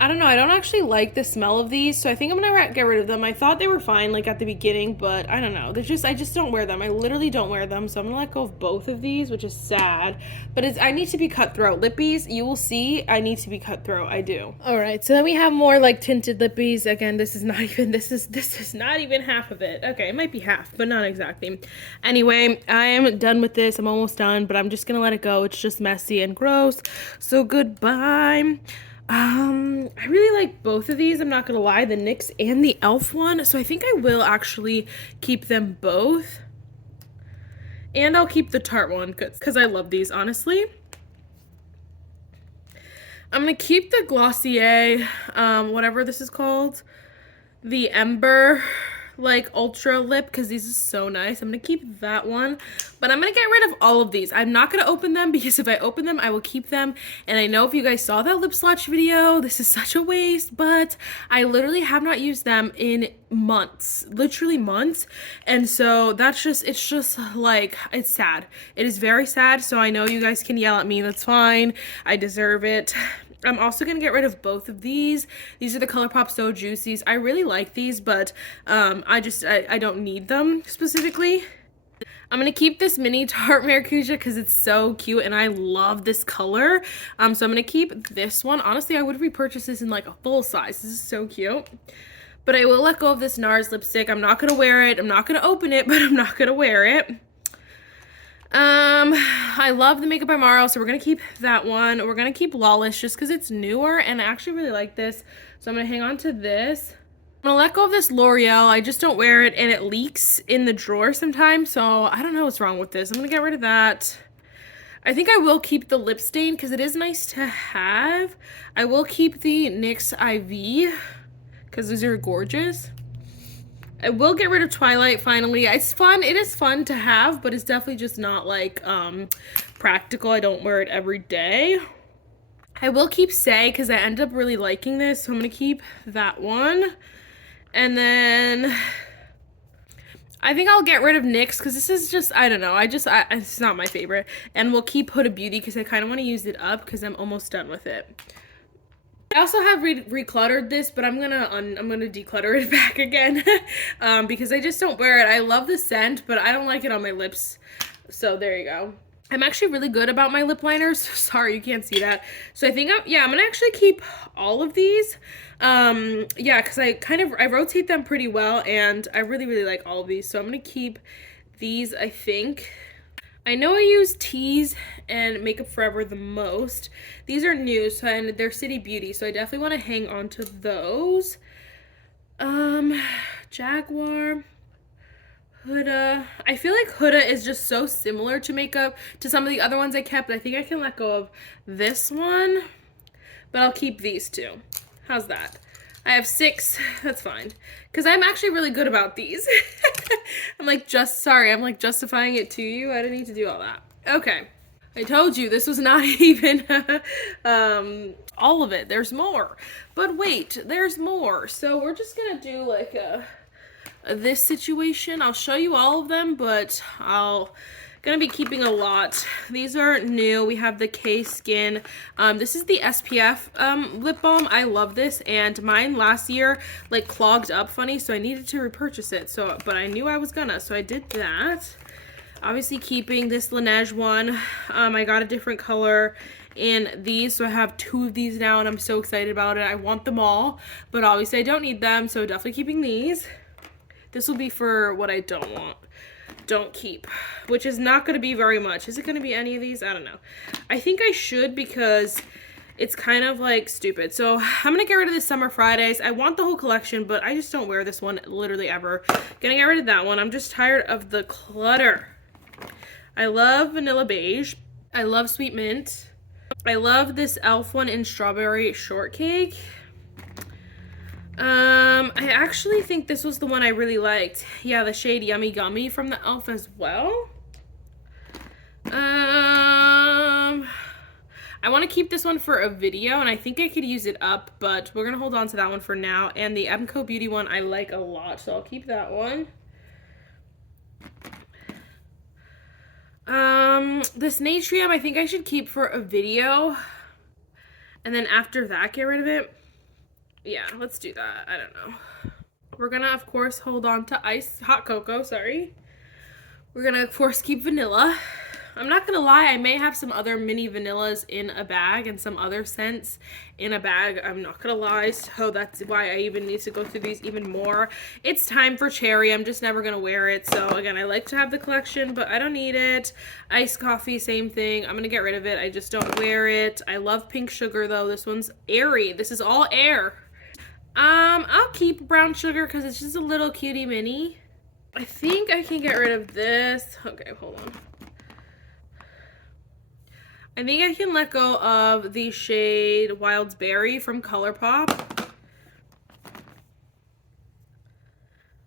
I don't actually like the smell of these, so I think I'm gonna get rid of them. I thought they were fine like at the beginning, but I don't know. I just don't wear them. I literally don't wear them, so I'm gonna let go of both of these, which is sad. But I need to be cutthroat. Lippies, you will see I need to be cutthroat. I do. Alright, so then we have more like tinted lippies. Again, this is not even half of it. Okay, it might be half, but not exactly. Anyway, I am done with this. I'm almost done, but I'm just gonna let it go. It's just messy and gross. So goodbye. I really like both of these, I'm not gonna lie, the NYX and the e.l.f. one, so I think I will actually keep them both. And I'll keep the Tarte one, because I love these, honestly. I'm gonna keep the Glossier, whatever this is called, the Ember, like ultra lip, because these are so nice. I'm gonna keep that one, but I'm gonna get rid of all of these. I'm not gonna open them because if I open them I will keep them, and I know if you guys saw that lip swatch video, this is such a waste, but I literally have not used them in months, literally months, and so it's just like, it's sad. It is very sad. So I know you guys can yell at me, that's fine, I deserve it. I'm also gonna get rid of both of these. These are the ColourPop So Juicies. I really like these, but I don't need them specifically. I'm gonna keep this mini Tarte Maracuja because it's so cute and I love this color. So I'm gonna keep this one. Honestly, I would repurchase this in like a full size. This is so cute. But I will let go of this NARS lipstick. I'm not gonna wear it. I'm not gonna open it, but I'm not gonna wear it. I love the Makeup by Maro, so we're gonna keep that one. We're gonna keep Lawless just because it's newer and I actually really like this. So I'm gonna hang on to this. I'm gonna let go of this L'Oreal. I just don't wear it and it leaks in the drawer sometimes, so I don't know what's wrong with this. I'm gonna get rid of that. I think I will keep the lip stain because it is nice to have. I will keep the NYX IV because these are gorgeous. I will get rid of Twilight finally. It's fun. It is fun to have, but it's definitely just not like practical. I don't wear it every day. I will keep Say because I end up really liking this, so I'm gonna keep that one. And then I think I'll get rid of NYX because this is just, I don't know, it's not my favorite. And we'll keep Huda Beauty because I kind of want to use it up because I'm almost done with it. I also have recluttered this, but I'm gonna declutter it back again because I just don't wear it. I love the scent, but I don't like it on my lips. So there you go. I'm actually really good about my lip liners. Sorry, you can't see that. So I think I'm gonna actually keep all of these. Yeah, because I rotate them pretty well, and I really, really like all of these. So I'm gonna keep these, I think. I know I use Tease and Makeup Forever the most. These are new, so and they're City Beauty, so I definitely want to hang on to those. Jaguar, Huda. I feel like Huda is just so similar to makeup to some of the other ones I kept. I think I can let go of this one, but I'll keep these two. How's that? I have 6, that's fine. Because I'm actually really good about these. I'm like justifying it to you. I didn't need to do all that. Okay. I told you this was not even all of it. There's more. But wait, there's more. So we're just gonna do like this situation. I'll show you all of them, but gonna be keeping a lot. These are new. We have the K Skin. This is the SPF lip balm. I love this, and mine last year like clogged up funny, so I needed to repurchase it. But I knew I was gonna, so I did that. Obviously keeping this Laneige one. I got a different color in these, so I have 2 of these now, and I'm so excited about it. I want them all, but obviously I don't need them, so definitely keeping these. This will be for what I don't keep, which is not going to be very much. Is it going to be any of these? I don't know. I think I should because it's kind of like stupid. So I'm going to get rid of the Summer Fridays. I want the whole collection, but I just don't wear this one literally ever. Gonna get rid of that one. I'm just tired of the clutter. I love Vanilla Beige. I love Sweet Mint. I love this e.l.f. one in Strawberry Shortcake. I actually think this was the one I really liked. Yeah, the shade Yummy Gummy from the e.l.f. as well. I want to keep this one for a video, and I think I could use it up, but we're going to hold on to that one for now. And the Emco Beauty one I like a lot, so I'll keep that one. This Natrium I think I should keep for a video, and then after that get rid of it. Yeah, let's do that. I don't know. We're gonna of course hold on to hot cocoa, sorry. We're gonna of course keep vanilla. I'm not gonna lie, I may have some other mini vanillas in a bag and some other scents in a bag. I'm not gonna lie, so that's why I even need to go through these even more. It's time for cherry. I'm just never gonna wear it. So again, I like to have the collection, but I don't need it. Iced coffee, same thing. I'm gonna get rid of it. I just don't wear it. I love pink sugar though. This one's airy. This is all air. I'll keep brown sugar because it's just a little cutie mini. I think I can get rid of this. Okay, hold on. I think I can let go of the shade Wild Berry from ColourPop.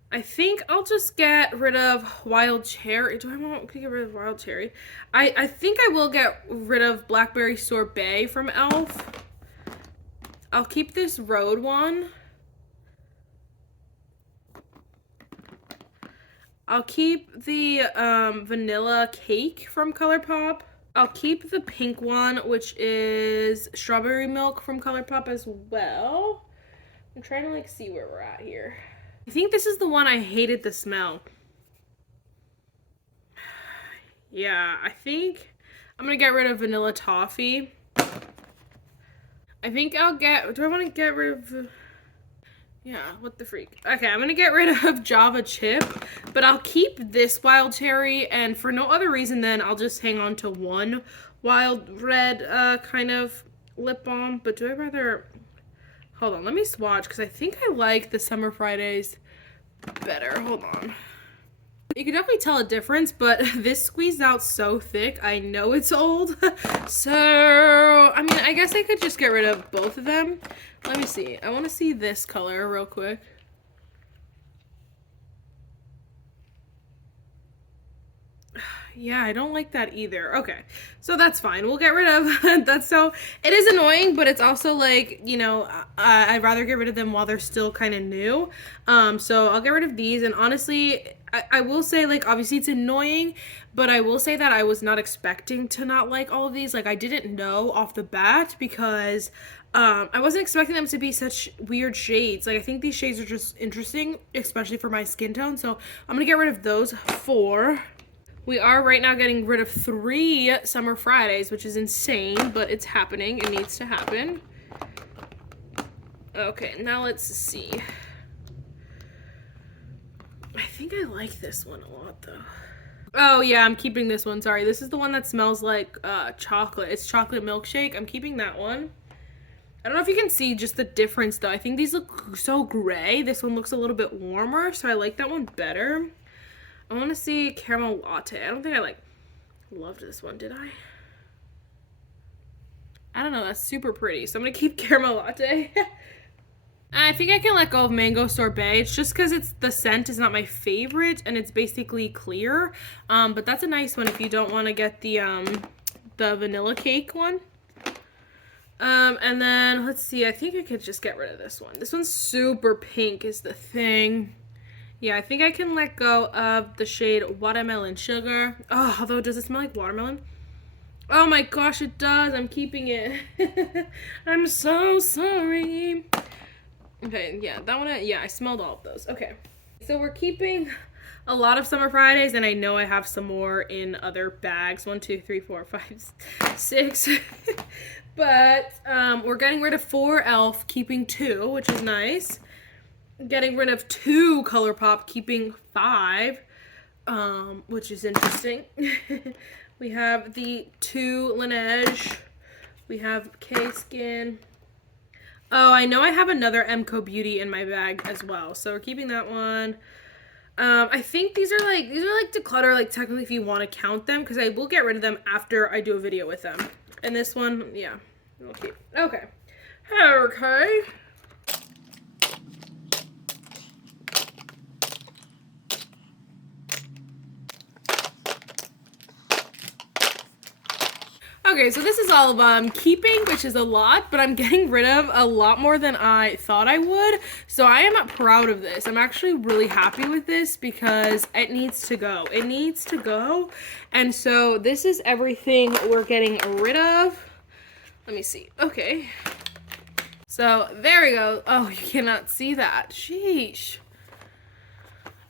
I think I'll just get rid of Wild Cherry. Do I want to get rid of Wild Cherry? I think I will get rid of Blackberry Sorbet from e.l.f. I'll keep this Road one. I'll keep the Vanilla Cake from ColourPop. I'll keep the pink one, which is Strawberry Milk from ColourPop as well. I'm trying to like see where we're at here. I think this is the one I hated the smell. Yeah, I think I'm gonna get rid of Vanilla Toffee. I think I'll get, do I want to get rid of, yeah, what the freak. Okay, I'm gonna get rid of Java Chip, but I'll keep this Wild Cherry, and for no other reason then I'll just hang on to one Wild Red kind of lip balm. But do I rather, hold on, let me swatch, because I think I like the Summer Fridays better. Hold on. You can definitely tell a difference, but this squeezed out so thick, I know it's old. So, I mean, I guess I could just get rid of both of them. Let me see. I want to see this color real quick. Yeah, I don't like that either. Okay, so that's fine. We'll get rid of that. So it is annoying, but it's also like, you know, I'd rather get rid of them while they're still kind of new. So I'll get rid of these. And honestly, I will say, like, obviously it's annoying, but I will say that I was not expecting to not like all of these. Like, I didn't know off the bat because I wasn't expecting them to be such weird shades. Like, I think these shades are just interesting, especially for my skin tone. So I'm gonna get rid of those 4. We are right now getting rid of 3 Summer Fridays, which is insane, but it's happening. It needs to happen. Okay, now let's see. I think I like this one a lot, though. Oh, yeah, I'm keeping this one. Sorry, this is the one that smells like chocolate. It's chocolate milkshake. I'm keeping that one. I don't know if you can see just the difference, though. I think these look so gray. This one looks a little bit warmer, so I like that one better. I want to see Caramel Latte. I don't think I, like, loved this one, did I? I don't know. That's super pretty. So I'm going to keep Caramel Latte. I think I can let go of Mango Sorbet. It's just because the scent is not my favorite, and it's basically clear. But that's a nice one if you don't want to get the vanilla cake one. And then, let's see. I think I could just get rid of this one. This one's super pink is the thing. Yeah, I think I can let go of the shade Watermelon Sugar. Oh, although, does it smell like watermelon? Oh my gosh, it does. I'm keeping it. I'm so sorry. Okay, yeah, that one, yeah, I smelled all of those. Okay, so we're keeping a lot of Summer Fridays, and I know I have some more in other bags. 1, 2, 3, 4, 5, 6. But we're getting rid of 4 e.l.f., keeping 2, which is nice. Getting rid of 2 ColourPop, keeping 5, which is interesting. We have the 2 Laneige. We have K-Skin. Oh, I know I have another MCO Beauty in my bag as well, so we're keeping that one. I think these are like declutter, like technically if you want to count them, because I will get rid of them after I do a video with them. And this one, yeah, we'll keep. Okay. Okay. Okay, so this is all of keeping, which is a lot, but I'm getting rid of a lot more than I thought I would. So I am proud of this. I'm actually really happy with this because it needs to go. It needs to go. And so this is everything we're getting rid of. Let me see. Okay. So there we go. Oh, you cannot see that. Sheesh.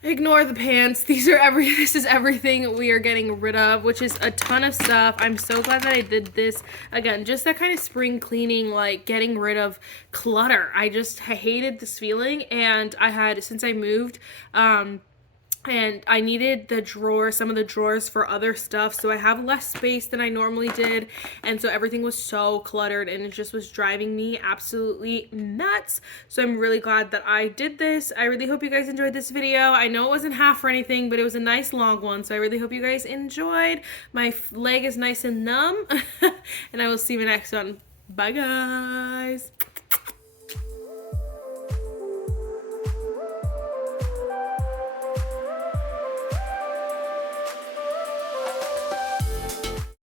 Ignore the pants. This is everything we are getting rid of, which is a ton of stuff. I'm so glad that I did this. Again, just that kind of spring cleaning, like getting rid of clutter. I hated this feeling, and I had, since I moved, and I needed some of the drawers for other stuff, so I have less space than I normally did, and so everything was so cluttered, and it just was driving me absolutely nuts. So I'm really glad that I did this. I really hope you guys enjoyed this video. I know it wasn't half or anything, but it was a nice long one, so I really hope you guys enjoyed. My leg is nice and numb, and I will see you in the next one. Bye, guys.